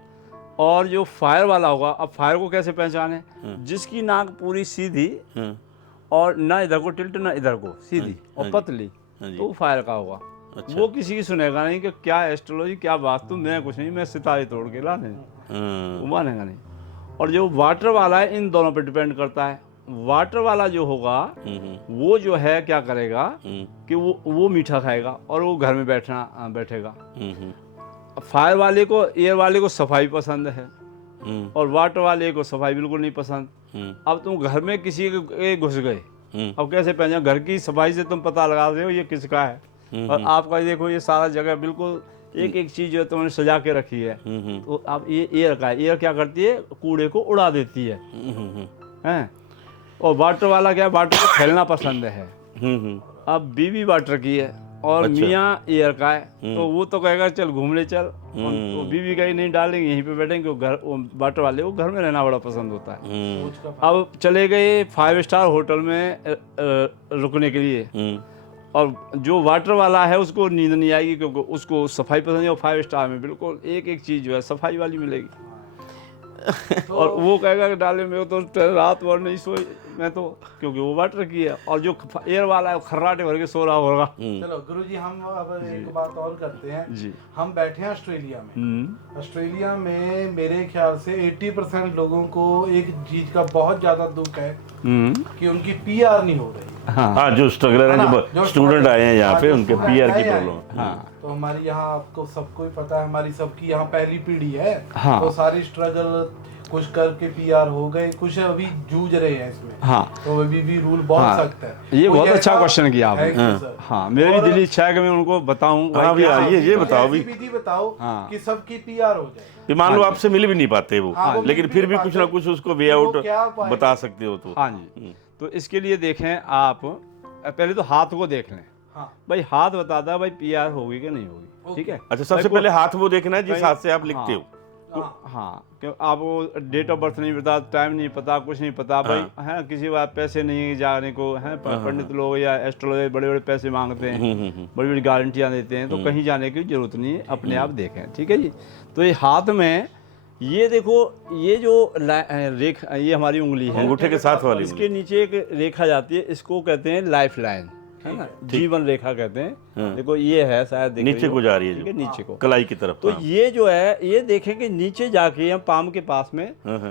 और जो फायर वाला होगा, अब फायर को कैसे पहचाने, जिसकी नाक पूरी सीधी और ना इधर को टिल्ट ना इधर को, सीधी और पतली, तो वो फायर का होगा। अच्छा। वो किसी की सुनेगा नहीं कि क्या एस्ट्रोलॉजी, क्या वास्तु, मैं कुछ नहीं, मैं सितारे तोड़ के लाने, वो मानेगा नहीं। और जो वाटर वाला है, इन दोनों पे डिपेंड करता है। वाटर वाला जो होगा वो जो है क्या करेगा कि वो मीठा खाएगा और वो घर में बैठेगा। फायर वाले को, एयर वाले को सफाई पसंद है, और वाटर वाले को सफाई बिल्कुल नहीं पसंद। अब तुम घर में किसी के घुस गए, अब कैसे पहचान, घर की सफाई से तुम पता लगा रहे हो ये किसका है। और आपका देखो ये सारा जगह बिल्कुल एक एक चीज जो तुमने सजा के रखी है, तो अब ये एयर का है, एयर क्या करती है, कूड़े को उड़ा देती है, हैं। और वाटर वाला क्या है, वाटर को फैलना पसंद है। अब बीवी वाटर की है और अच्छा। मियाँ एयर का है, तो वो तो कहेगा चल घूमने चल, तो बीवी कहीं नहीं डालेंगे, यहीं पे बैठेंगे, वाटर वाले को घर में रहना बड़ा पसंद होता है। अब चले गए 5 स्टार होटल में रुकने के लिए, और जो वाटर वाला है उसको नींद नहीं आएगी, क्योंकि उसको सफाई पसंद है, और 5 स्टार में बिल्कुल एक एक चीज़ जो है सफाई वाली मिलेगी। तो और वो कहेगा कि डाले में तो रात भर नहीं सोई मैं तो, क्योंकि वो वाटर की है, और जो एयर वाला है खर्राटे भर के सो रहा होगा। चलो गुरुजी, हम अब एक बात और करते हैं जी। हम बैठे हैं ऑस्ट्रेलिया में। ऑस्ट्रेलिया में मेरे ख्याल से 80% लोगों को एक चीज का बहुत ज्यादा दुख है कि उनकी पीआर नहीं हो रही। हाँ, जो स्ट्रगलर हैं, जो स्टूडेंट आए हैं यहाँ पे, उनके पीआर की प्रॉब्लम। हाँ, तो हमारी यहाँ, आपको सबको ही पता है, हमारी सबकी यहाँ पहली पीढ़ी है। हाँ। तो सारी स्ट्रगल, कुछ करके पीआर हो गए, कुछ अभी जूझ रहे हैं इसमें। हाँ, तो अभी भी रूल बहुत सख्त है। ये बहुत अच्छा क्वेश्चन किया आपने। आपने। हाँ, मेरी भी दिल इच्छा है कि मैं उनको बताऊं। हाँ भैया, ये बताओ भी, विधि बताओ हाँ। कि सबकी पीआर हो जाए। मान लो आपसे मिल भी नहीं पाते वो, हाँ, लेकिन फिर भी कुछ ना कुछ उसको वे आउट बता सकते हो तो। हाँ जी, तो इसके लिए देखें आप, पहले तो हाथ को देख लें। हाँ। भाई हाथ बताता है भाई पीआर होगी कि नहीं होगी, ठीक है। अच्छा, सबसे पहले हाथ वो देखना है जिस हाथ से आप लिखते हो। हाँ, क्यों आपको डेट ऑफ बर्थ नहीं पता, टाइम नहीं पता, कुछ नहीं पता, भाई है किसी बात पैसे नहीं जाने को है, पंडित लोग या एस्ट्रोलॉजर बड़े बड़े पैसे मांगते हैं, बड़ी बड़ी गारंटियाँ देते हैं, तो कहीं जाने की जरूरत नहीं है, अपने आप देखें, ठीक है जी। तो ये हाथ में ये देखो, ये जो रेखा, ये हमारी उंगली है, अंगूठे के साथ वाली, इसके नीचे एक रेखा जाती है, इसको कहते हैं लाइफ लाइन, है ना, जीवन रेखा कहते हैं। देखो ये है, शायद नीचे को जा रही है, ठीक है, नीचे को, कलाई की तरफ। तो ये जो है, ये देखें कि नीचे जाके या पाम के पास में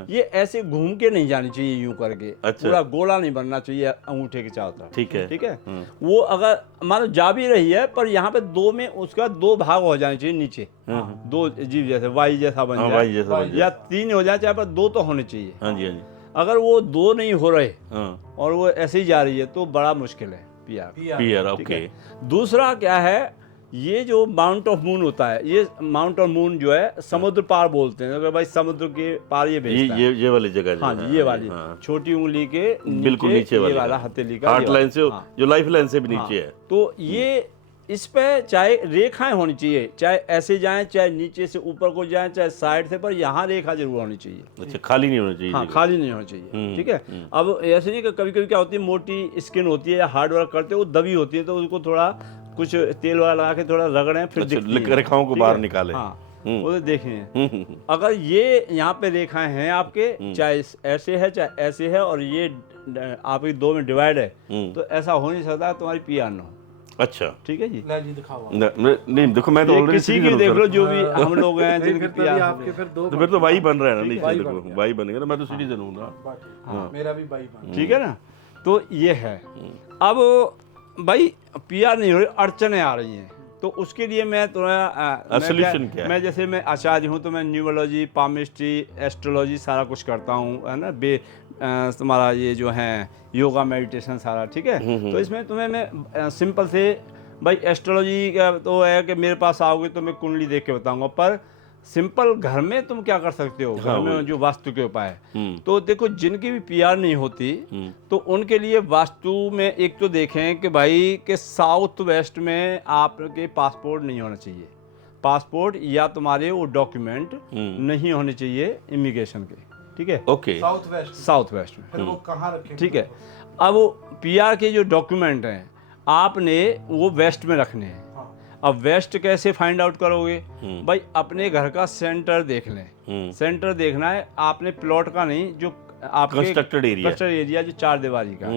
ये ऐसे घूम के नहीं जानी चाहिए, यूं करके। अच्छा। पूरा गोला नहीं बनना चाहिए अंगूठे के चारों तरफ, ठीक है, ठीक है। वो अगर मानो जा भी रही है, पर यहाँ पे दो में उसका 2 भाग हो जाने चाहिए नीचे, 2 जीव जैसे वाई जैसा बन जाए, वाई जैसा बन जाए, या 3 हो जाए, चाहे पर 2 तो होने चाहिए। हाँ जी, हाँ जी। अगर वो 2 नहीं हो रहे और वो ऐसे ही जा रही है, तो बड़ा मुश्किल है पीआर। ओके। दूसरा क्या है, ये जो माउंट ऑफ मून होता है, ये माउंट ऑफ मून जो है समुद्र पार बोलते हैं, अगर भाई समुद्र के पार ये भेजता है। ये वाली जगह। हाँ जी, ये वाली छोटी उंगली के बिल्कुल नीचे वाला हथेली का, हार्ट लाइन से, जो लाइफ लाइन से भी नीचे है। तो ये इस पे चाहे रेखाएं होनी चाहिए, चाहे ऐसे जाएं, चाहे नीचे से ऊपर को जाएं, चाहे साइड से, पर यहाँ रेखा जरूर होनी चाहिए। अच्छा, खाली नहीं होनी चाहिए। हाँ, खाली नहीं होनी चाहिए, ठीक है। अब ऐसे नहीं कि कभी कभी क्या होती है, मोटी स्किन होती है या हार्ड वर्क करते हैं, वो दबी होती है, तो उसको थोड़ा कुछ तेल वाला लगा के थोड़ा रगड़ें, फिर रेखाओं को बाहर निकालें। हाँ, वो देखें। अगर ये यहाँ पे रेखाएं हैं आपके, चाहे ऐसे है चाहे ऐसे है, और ये आपकी 2 में डिवाइड है, तो ऐसा हो नहीं सकता तुम्हारी पीआर ना हो। अच्छा, ठीक है जी। ले जी दिखाओ आप। नहीं देखो मैं तो ये ऑलरेडी किसी की देख लो जो भी हम लोग हैं नहीं, जिनके फिर तो भी प्यार आपके फिर दो तो फिर तो भाई बन रहा है ना, ठीक नीचे भाई देखो बन गया। भाई बनेगा ना, मैं तो सिटीजन हूँ ना। बात ठीक। मेरा भी भाई बन ठीक है ना। तो ये है। अब भाई पीआर नहीं हो रही, अड़चने आ रही हैं, तो उसके लिए मैं थोड़ा सॉल्यूशन क्या है? मैं जैसे मैं आचार्य हूँ तो मैं न्यूमरोलॉजी, पामिस्ट्री, एस्ट्रोलॉजी सारा कुछ करता हूँ, है ना। तुम्हारा ये जो है योगा, मेडिटेशन सारा, ठीक है। तो इसमें तुम्हें मैं सिंपल से भाई एस्ट्रोलॉजी का तो है कि मेरे पास आओगे तो मैं कुंडली देख के बताऊंगा, पर सिंपल घर में तुम क्या कर सकते हो, घर में जो वास्तु के उपाय है। तो देखो जिनकी भी पीआर नहीं होती तो उनके लिए वास्तु में एक तो देखें कि भाई के साउथ वेस्ट में आपके पासपोर्ट नहीं होना चाहिए, पासपोर्ट या तुम्हारे वो डॉक्यूमेंट नहीं होने चाहिए इमिग्रेशन के, ठीक है। ओके, साउथ वेस्ट में फिर वो कहाँ रखे, ठीक है। अब पीआर के जो डॉक्यूमेंट हैं आपने वो वेस्ट में रखने हैं। अब वेस्ट कैसे फाइंड आउट करोगे भाई, अपने घर का सेंटर देख लें। सेंटर देखना है आपने, प्लॉट का नहीं, जो आपके कंस्ट्रक्टेड एरिया जो 4 दीवारी का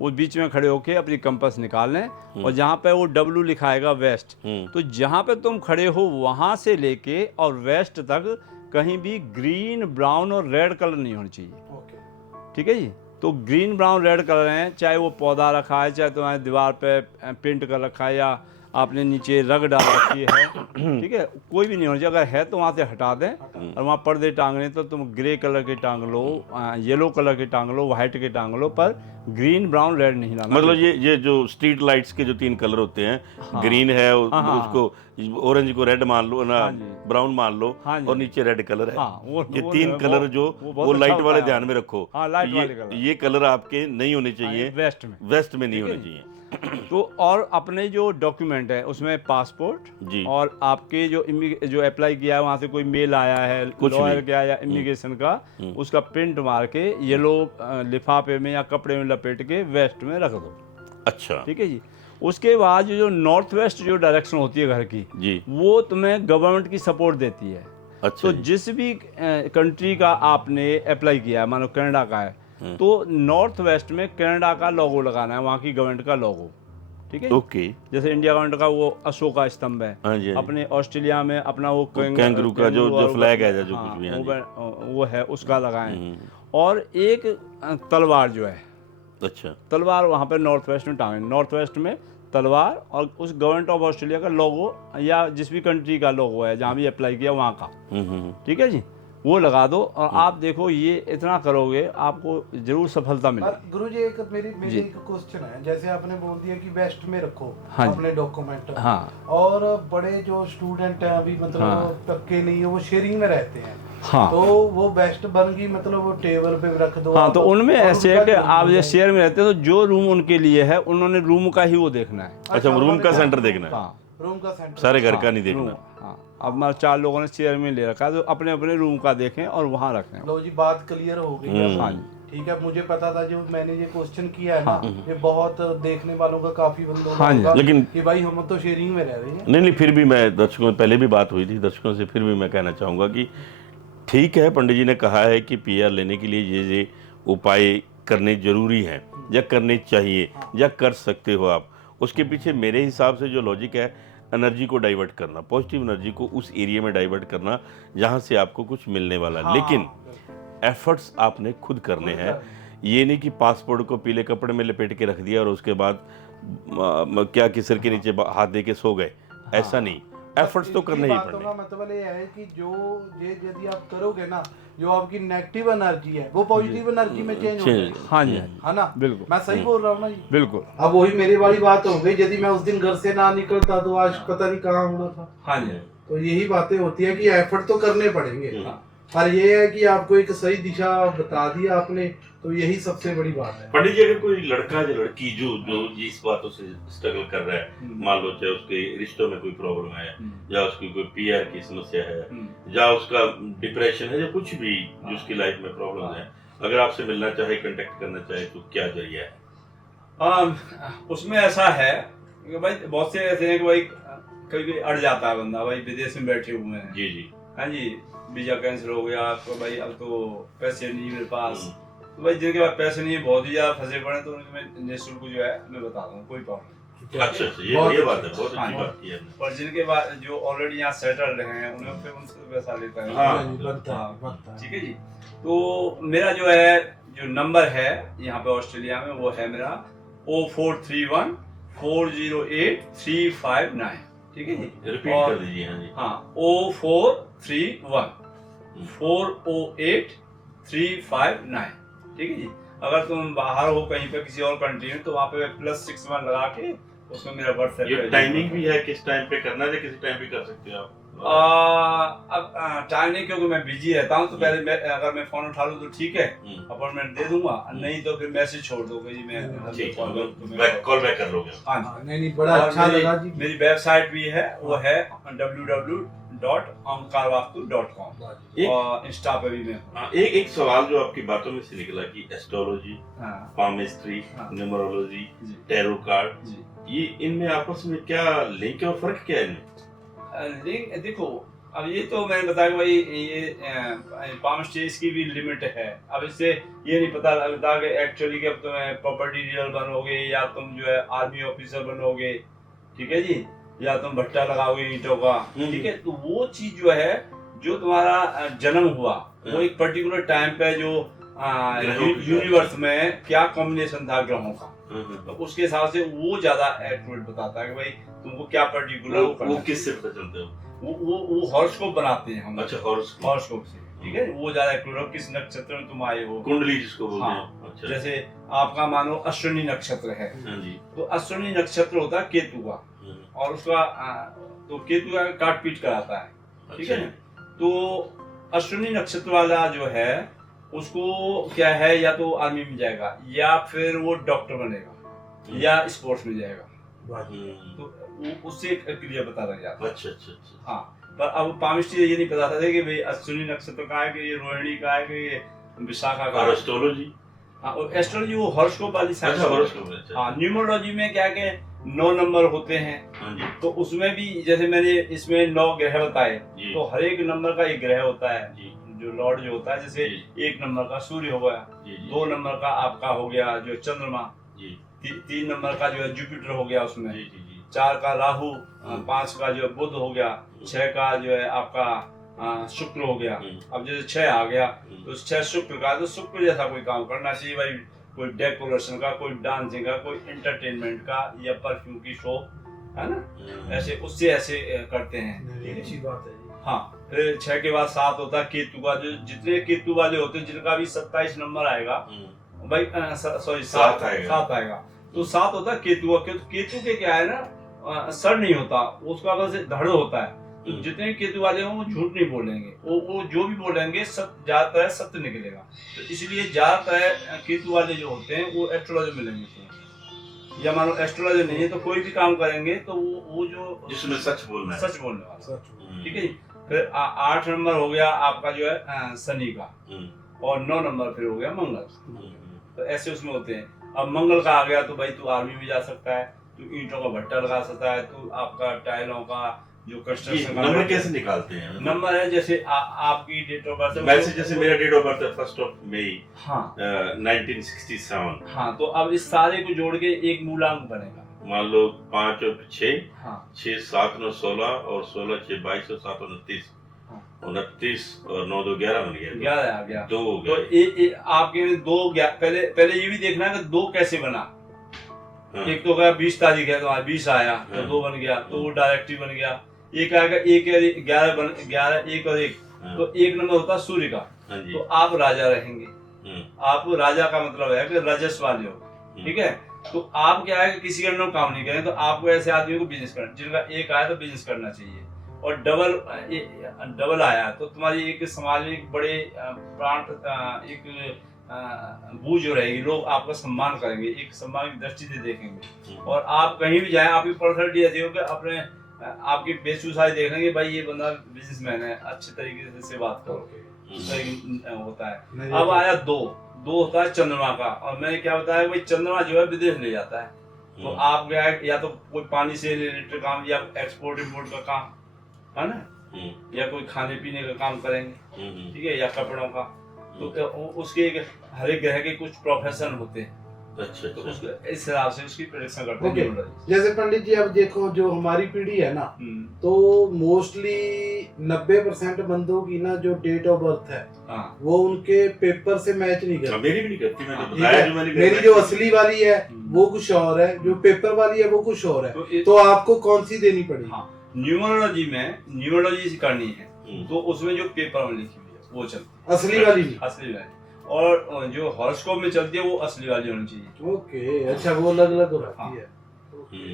वो बीच में खड़े होके अपनी कंपास निकाल लें, और जहाँ पे वो W लिखाएगा वेस्ट, तो जहाँ पे तुम खड़े हो वहां से लेके और वेस्ट तक कहीं भी ग्रीन, ब्राउन और रेड कलर नहीं होनी चाहिए, ठीक है जी। तो ग्रीन, ब्राउन, रेड कलर हैं, चाहे वो पौधा रखा है, चाहे तुम्हारे दीवार पे पेंट कर रखा है, या आपने नीचे रग डाल रखी है, ठीक है, कोई भी नहीं होना चाहिए। अगर है तो वहाँ से हटा दें, और वहाँ पर्दे टांगने तो तुम ग्रे कलर के टांग लो, येलो कलर के टांग लो, व्हाइट के टांग लो, पर ग्रीन, ब्राउन, रेड नहीं लाना। मतलब ये जो स्ट्रीट लाइट्स के जो 3 कलर होते हैं, ग्रीन है उसको ऑरेंज को रेड मान लो ना, ब्राउन मान लो, और नीचे रेड कलर है, ये 3 कलर जो वो लाइट वाले ध्यान में रखो। ये कलर आपके नहीं होने चाहिए, वेस्ट में नहीं होने चाहिए। तो और अपने जो डॉक्यूमेंट है उसमें पासपोर्ट जी, और आपके जो अप्लाई किया है वहाँ से कोई मेल आया है, लॉयर के आया इमिग्रेशन का, उसका प्रिंट मार के येलो लिफाफे में या कपड़े में लपेट के वेस्ट में रख दो। अच्छा, ठीक है जी। उसके बाद जो नॉर्थ वेस्ट जो डायरेक्शन होती है घर की जी, वो तुम्हें गवर्नमेंट की सपोर्ट देती है। अच्छा, तो जिस भी कंट्री का आपने अप्लाई किया है, मानो कनाडा का है, तो नॉर्थ वेस्ट में कनाडा का लोगो लगाना है, वहाँ की गवर्नमेंट का लोगो, ठीक है। ओके, जैसे इंडिया गवर्नमेंट का वो अशोक का स्तंभ है, अपने ऑस्ट्रेलिया में अपना वो कैंगरू का जो फ्लैग है, जो कुछ भी है वो है, उसका लगाएं। और एक तलवार जो है, अच्छा, तलवार वहाँ पे नॉर्थ वेस्ट में टांगे, नॉर्थ वेस्ट में तलवार, और उस गवर्नमेंट ऑफ ऑस्ट्रेलिया का लोगो या जिस भी कंट्री का लोगो है जहाँ भी अप्लाई किया वहाँ का, ठीक है जी, वो लगा दो। और आप देखो ये इतना करोगे आपको जरूर सफलता मिलेगी। गुरुजी एक मेरी एक क्वेश्चन है, जैसे आपने बोल दिया कि वेस्ट में रखो अपने डॉक्यूमेंट, और बड़े जो स्टूडेंट हैं अभी मतलब पक्के नहीं है, वो शेयरिंग में रहते हैं, तो वो वेस्ट बन गई, मतलब वो टेबल पे रख दो। तो उनमें ऐसे है कि आप जो शेयर में रहते हो तो जो रूम उनके लिए है उन्होंने रूम का ही वो देखना है। अच्छा, रूम का सेंटर देखना है, रूम का सेंटर, सारे घर का नहीं देखना। अब हमारे 4 लोगों ने चेयर में ले रखा है, तो अपने अपने रूम का देखें और वहाँ रखें। लो जी, बात क्लियर हो गई है। हाँ, ठीक है, मुझे पता था जो मैंने ये क्वेश्चन किया है ना, ये बहुत देखने वालों का काफी बंदों का, लेकिन कि भाई हम तो शेयरिंग में रह रहे हैं। नहीं, फिर भी मैं दर्शकों, पहले भी बात हुई थी दर्शकों से, फिर भी मैं कहना चाहूँगा कि ठीक है, पंडित जी ने कहा है कि पीआर लेने के लिए ये उपाय करने जरूरी हैं या करने चाहिए या कर सकते हो आप। उसके पीछे मेरे हिसाब से जो लॉजिक है, एनर्जी को डाइवर्ट करना, पॉजिटिव एनर्जी को उस एरिया में डाइवर्ट करना जहाँ से आपको कुछ मिलने वाला है। लेकिन एफर्ट्स आपने खुद करने हैं। ये नहीं कि पासपोर्ट को पीले कपड़े में लपेट के रख दिया और उसके बाद क्या कि सिर के नीचे हाथ दे के सो गए, ऐसा नहीं। एफर्ट्स तो करने ही पड़ेंगे। मतलब ये है कि जो ये यदि आप करोगे ना, जो आपकी नेगेटिव एनर्जी है वो पॉजिटिव एनर्जी में चेंज हो जाएगी। हाँ जी, है ना, बिल्कुल, मैं सही बोल रहा हूँ ना जी? बिल्कुल। अब वही मेरी वाली बात हो गई, यदि मैं उस दिन घर से ना निकलता तो आज पता नहीं कहाँ होना था। हाँ जी, तो यही बातें होती है कि एफर्ट तो करने पड़ेंगे, पर ये है कि आपको एक सही दिशा बता दिया आपने, तो यही सबसे बड़ी बात है। पंडित जी, अगर कोई लड़का या लड़की जो इस बातों से स्ट्रगल कर रहा है, मान लो चाहे उसके रिश्तों में कोई प्रॉब्लम है, या उसकी कोई पीआर की समस्या है, या उसका डिप्रेशन है, या कुछ भी जो उसकी लाइफ में प्रॉब्लम है, अगर आपसे मिलना चाहे, कांटेक्ट करना चाहे, तो क्या जरिया है? उसमें ऐसा है कि भाई बहुत से ऐसे हैं कि भाई कभी अड़ जाता है बंदा, भाई विदेश में बैठे हुए हैं, जी जी, हाँ जी, वीजा कैंसिल हो गया, तो भाई अब तो पैसे नहीं मेरे पास, तो भाई जिनके पास पैसे नहीं है, बहुत ही ज्यादा फंसे पड़े, तो उनके मैं निःशुल्क जो है मैं बता दूँ, कोई प्रॉब्लम। अच्छा, ये बात है, बहुत अच्छी बात की है। और जिनके बाद जो ऑलरेडी यहाँ सेटल्ड हैं उन्हें फिर उनसे पैसा लेता है। हाँ, बनता है। ठीक है जी। तो मेरा जो है जो नंबर है यहाँ पे ऑस्ट्रेलिया में वो है मेरा 0431 408 359। ठीक है जी, रिपीट कर दीजिए। हाँ जी, हाँ 0431 408 359। ठीक है जी। अगर तुम बाहर हो कहीं पे किसी और कंट्री में तो वहाँ पे +61 लगा के उसमें मेरा व्हाट्सएप। ये टाइमिंग भी है, किस टाइम पे करना है, किसी टाइम भी कर सकते हो आप? अब टाइम नहीं, क्योंकि मैं बिजी रहता हूँ, तो पहले अगर मैं फोन उठा लूँ तो ठीक है, अपॉइंटमेंट दे दूंगा, नहीं तो फिर मैसेज छोड़ दो कि मैं कॉल बैक कर लोगे। हाँ नहीं बड़ा अच्छा लगा जी। मेरी वेबसाइट भी है, वो है www.omkarvastu.com और इंस्टा पे भी मैं। एक सवाल जो आपकी बातों में से निकला कि astrology, palmistry, numerology, tarot card, ये इनमें आपस में क्या लिंक है और फर्क क्या है इनमें? लिंक देखो, अब ये तो मैंने बताया कि भाई ये पामिस्ट्री की भी लिमिट है। अब इससे ये नहीं पता लगता कि एक्चुअली कि अब तुम्हें प्रॉपर्टी डीलर बनोगे या तुम जो है आर्मी ऑफिसर बनोगे, ठीक है जी, या तुम भट्टा लगाओगे ईंटों का, ठीक है। तो वो चीज जो है, जो तुम्हारा जन्म हुआ वो एक पर्टिकुलर टाइम पे जो यूनिवर्स में क्या कॉम्बिनेशन था ग्रहों का, तो उसके हिसाब से वो ज्यादा एक्यूरेट बताता है कि भाई तुमको क्या पर्टिकुलर वो किससे पता चलता है? वो हॉरोस्कोप बनाते हैं हम। अच्छा, हॉरोस्कोप से, ठीक है। वो ज्यादा एक्यूरेट, किस नक्षत्र में तुम आए हो, कुंडली जिसको बोलते हैं। हाँ। अच्छा। जैसे आपका मानो अश्विनी नक्षत्र है, तो अश्विनी नक्षत्र होता है केतु का, और उसका तो केतु का काट पीट कराता है, ठीक है ना। तो अश्विनी नक्षत्र वाला जो है उसको क्या है, या तो आर्मी में जाएगा, या फिर वो डॉक्टर बनेगा, या स्पोर्ट्स में जाएगा, तो उससे क्लियर पता लग जाता है। अच्छा। हाँ, पर अब पामिस्ट्री ये नहीं पता था कि भाई अश्विनी नक्षत्र का है, कि ये रोहिणी का है, कि ये विशाखा का। और एस्ट्रोलॉजी? हाँ, और एस्ट्रोलॉजी वो हॉरोस्कोप वाली साइंस। अच्छा। हाँ, न्यूमरोलॉजी में क्या के 9 नंबर होते हैं, तो उसमें भी जैसे मैंने इसमें 9 ग्रह बताए, तो हर एक नंबर का एक ग्रह होता है जो लॉर्ड जो होता है। जैसे 1 नंबर का सूर्य हो गया, 2 नंबर का आपका हो गया जो चंद्रमा, 3 नंबर का जो है जुपिटर हो गया उसमें, 4 का राहु, 5 का जो है बुध हो गया, 6 का जो है आपका शुक्र हो गया। अब जैसे 6 आ गया तो 6 शुक्र का, तो शुक्र जैसा कोई काम करना चाहिए भाई, कोई डेकोरेशन का, कोई डांसिंग का, कोई एंटरटेनमेंट का, या परफ्यूम की शॉप, है ना, ऐसे उससे ऐसे करते हैं। अच्छी बात है। हाँ, फिर 6 के बाद 7 होता है केतु का, जो जितने केतु वाले होते हैं जिनका भी 27 नंबर आएगा भाई, सॉरी 7 आएगा, तो 7 होता है केतु का। केतु के क्या है ना, सर नहीं होता उसका, बस धड़ होता है। तो जितने केतु वाले हों वो झूठ नहीं बोलेंगे, वो जो भी बोलेंगे सब ज्यादातर सत्य निकलेगा। तो इसलिए ज्यादातर केतु वाले जो होते हैं वो एस्ट्रोलॉजी में लेंगे, या मानो एस्ट्रोलॉजी नहीं है तो कोई भी काम करेंगे तो वो जो जिसमें सच बोलने वाला, ठीक है। फिर 8 नंबर हो गया आपका जो है शनि का, और 9 नंबर फिर हो गया मंगल। तो ऐसे उसमें होते हैं। अब मंगल का आ गया तो भाई तू आर्मी में जा सकता है, तू ईंटों का भट्टा लगा सकता है, तू आपका टाइलों का जो कंस्ट्रक्शन का। नंबर कैसे निकालते हैं? नंबर है जैसे आपकी डेट ऑफ बर्थ, वैसे जैसे मेरा डेट ऑफ बर्थ है 1 मई, हाँ 1967। हाँ, तो अब इस सारे को जोड़ के एक मूलांक बनेगा। मान लो 5 और 6, हाँ 6 7 9 16, और 16 6 22 और 7 29, 29 और 9 2 11 बन गया। 11 आ गया। 2 हो तो आपके में 2 पहले ये भी देखना है कि 2 कैसे बना। एक तो गया 20 तारीख है तो 20 आया तो 2 बन गया, तो वो डायरेक्ट ही बन गया। एक आएगा 11 1 और 1, तो 1 नंबर होता है सूर्य का, तो आप राजा रहेंगे। आप राजा का मतलब है कि रजस वाले हो, ठीक है। तो आप क्या है कि किसी के अंडर काम नहीं करें, तो आपको ऐसे आदमी को बिजनेस करना, जिनका 1 आया तो बिजनेस करना चाहिए। और डबल आया तो तुम्हारी एक समाज में एक बड़े प्राण एक बूझ हो रहेगी, लोग आपका सम्मान करेंगे, एक सम्मान की दृष्टि से देखेंगे। और आप कहीं भी जाएं, आपकी पर्सनैलिटी ऐसी हो कि अपने आपकी वेशभूषा देखेंगे, भाई ये बंदा बिजनेसमैन है, अच्छे तरीके से बात करो, होता है। अब आया 2 होता है चंद्रमा का, और मैंने क्या बताया भाई चंद्रमा जो है विदेश ले जाता है। तो आप क्या है, या तो कोई पानी से रिलेटेड काम, या एक्सपोर्ट इम्पोर्ट का काम, है ना, या कोई खाने पीने का काम करेंगे, ठीक है, या कपड़ों का। तो उसके हर एक ग्रह के कुछ प्रोफेशन होते हैं, अच्छा तो अच्छा उसके इस हिसाब से उसकी प्रेडिक्शन करते हैं ओके न्यूमरोलॉजी। जैसे पंडित जी अब देखो जो हमारी पीढ़ी है ना तो मोस्टली 90% बंदों की ना जो डेट ऑफ बर्थ है हाँ वो उनके पेपर से मैच नहीं करती। मेरी भी नहीं करती, मैंने ठीक बताया है? जो मैंने मेरी जो असली वाली है वो कुछ और है, जो पेपर वाली है वो कुछ और है, तो आपको कौन सी देनी पड़ेगी? हाँ न्यूमरोलॉजी में न्यूमरोलॉजी करनी है तो उसमें जो पेपर में लिखी हुई है वो चलती असली वाली नहीं। है, असली वाली। और जो हॉरोस्कोप में चलती है वो असली वाली होनी चाहिए। ओके अच्छा वो अलग अलग रहती है।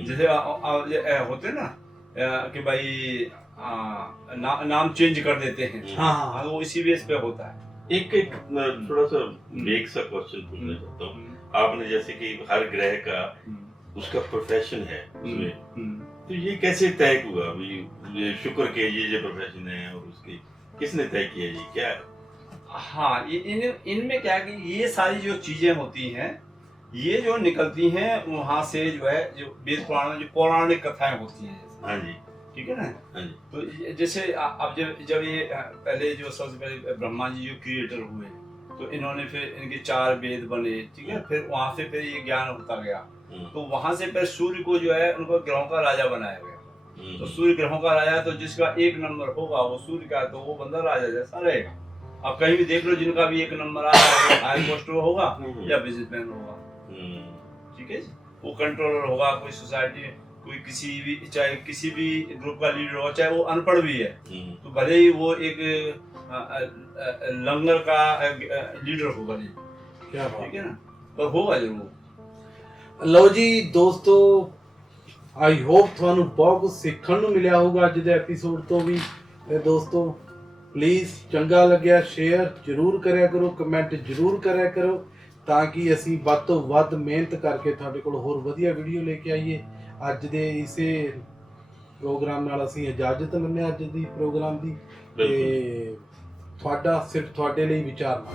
जैसे होते हैं ना कि भाई नाम चेंज कर देते हैं, हाँ हाँ वो इसी बेस पे होता है। एक मैं थोड़ा सा बेग सा क्वेश्चन पूछना चाहता हूँ। आपने जैसे कि हर ग्रह का उसका प्रोफेशन है उसमें, तो ये कैसे तय हुआ अभी ये शुक्र के ये जो प्रोफेशन है और उसके किसने तय किया, ये क्या है? हाँ इनमें क्या है कि ये सारी जो चीजें होती हैं ये जो निकलती हैं वहां से जो है जो वेद पुराण में जो पौराणिक कथाएं होती हैं, हाँ जी ठीक है ना। हाँ जी तो जैसे अब जब ये पहले जो सबसे पहले ब्रह्मा जी जो क्रिएटर हुए तो इन्होंने फिर इनके 4 वेद बने, ठीक है, फिर वहां से फिर ये ज्ञान होता गया। तो वहां से फिर सूर्य को जो है उनको ग्रहों का राजा बनाया गया। तो सूर्य ग्रहों का राजा, तो जिसका 1 नंबर होगा वो सूर्य का, तो वो बंदा राजा जैसा रहेगा। आप कहीं भी देख लो जिनका भी 1 नंबर आ रहा है हाई पोस्ट होगा या बिजनेसमैन होगा, ठीक है, वो कंट्रोलर होगा, कोई सोसाइटी कोई किसी भी चाहे किसी भी ग्रुप का लीडर हो, चाहे वो अनपढ़ भी है तो भले ही वो एक लंगर का लीडर होगा नहीं, क्या बात ठीक है ना, पर होगा जरूर। ਲਓ ਜੀ ਦੋਸਤੋ ਆਈ ਹੋਪ ਤੁਹਾਨੂੰ ਬਹੁਤ ਕੁਝ ਸਿੱਖਣ ਨੂੰ ਮਿਲਿਆ ਹੋਊਗਾ ਅੱਜ ਦੇ ਐਪੀਸੋਡ ਤੋਂ ਵੀ। ਤੇ ਦੋਸਤੋ ਪਲੀਜ਼ ਚੰਗਾ ਲੱਗਿਆ ਸ਼ੇਅਰ ਜ਼ਰੂਰ ਕਰਿਆ ਕਰੋ, ਕਮੈਂਟ ਜ਼ਰੂਰ ਕਰਿਆ ਕਰੋ ਤਾਂ ਕਿ ਅਸੀਂ ਵੱਧ ਤੋਂ ਵੱਧ ਮਿਹਨਤ ਕਰਕੇ ਤੁਹਾਡੇ ਕੋਲ ਹੋਰ ਵਧੀਆ ਵੀਡੀਓ ਲੈ ਕੇ ਆਈਏ। ਅੱਜ ਦੇ ਇਸੇ ਪ੍ਰੋਗਰਾਮ ਨਾਲ ਅਸੀਂ ਇਜਾਜ਼ਤ ਲੈਂਦੇ ਅੱਜ ਦੀ ਪ੍ਰੋਗਰਾਮ ਦੀ, ਤੇ ਤੁਹਾਡਾ ਸਿਰਫ ਤੁਹਾਡੇ ਲਈ ਵਿਚਾਰਨਾ।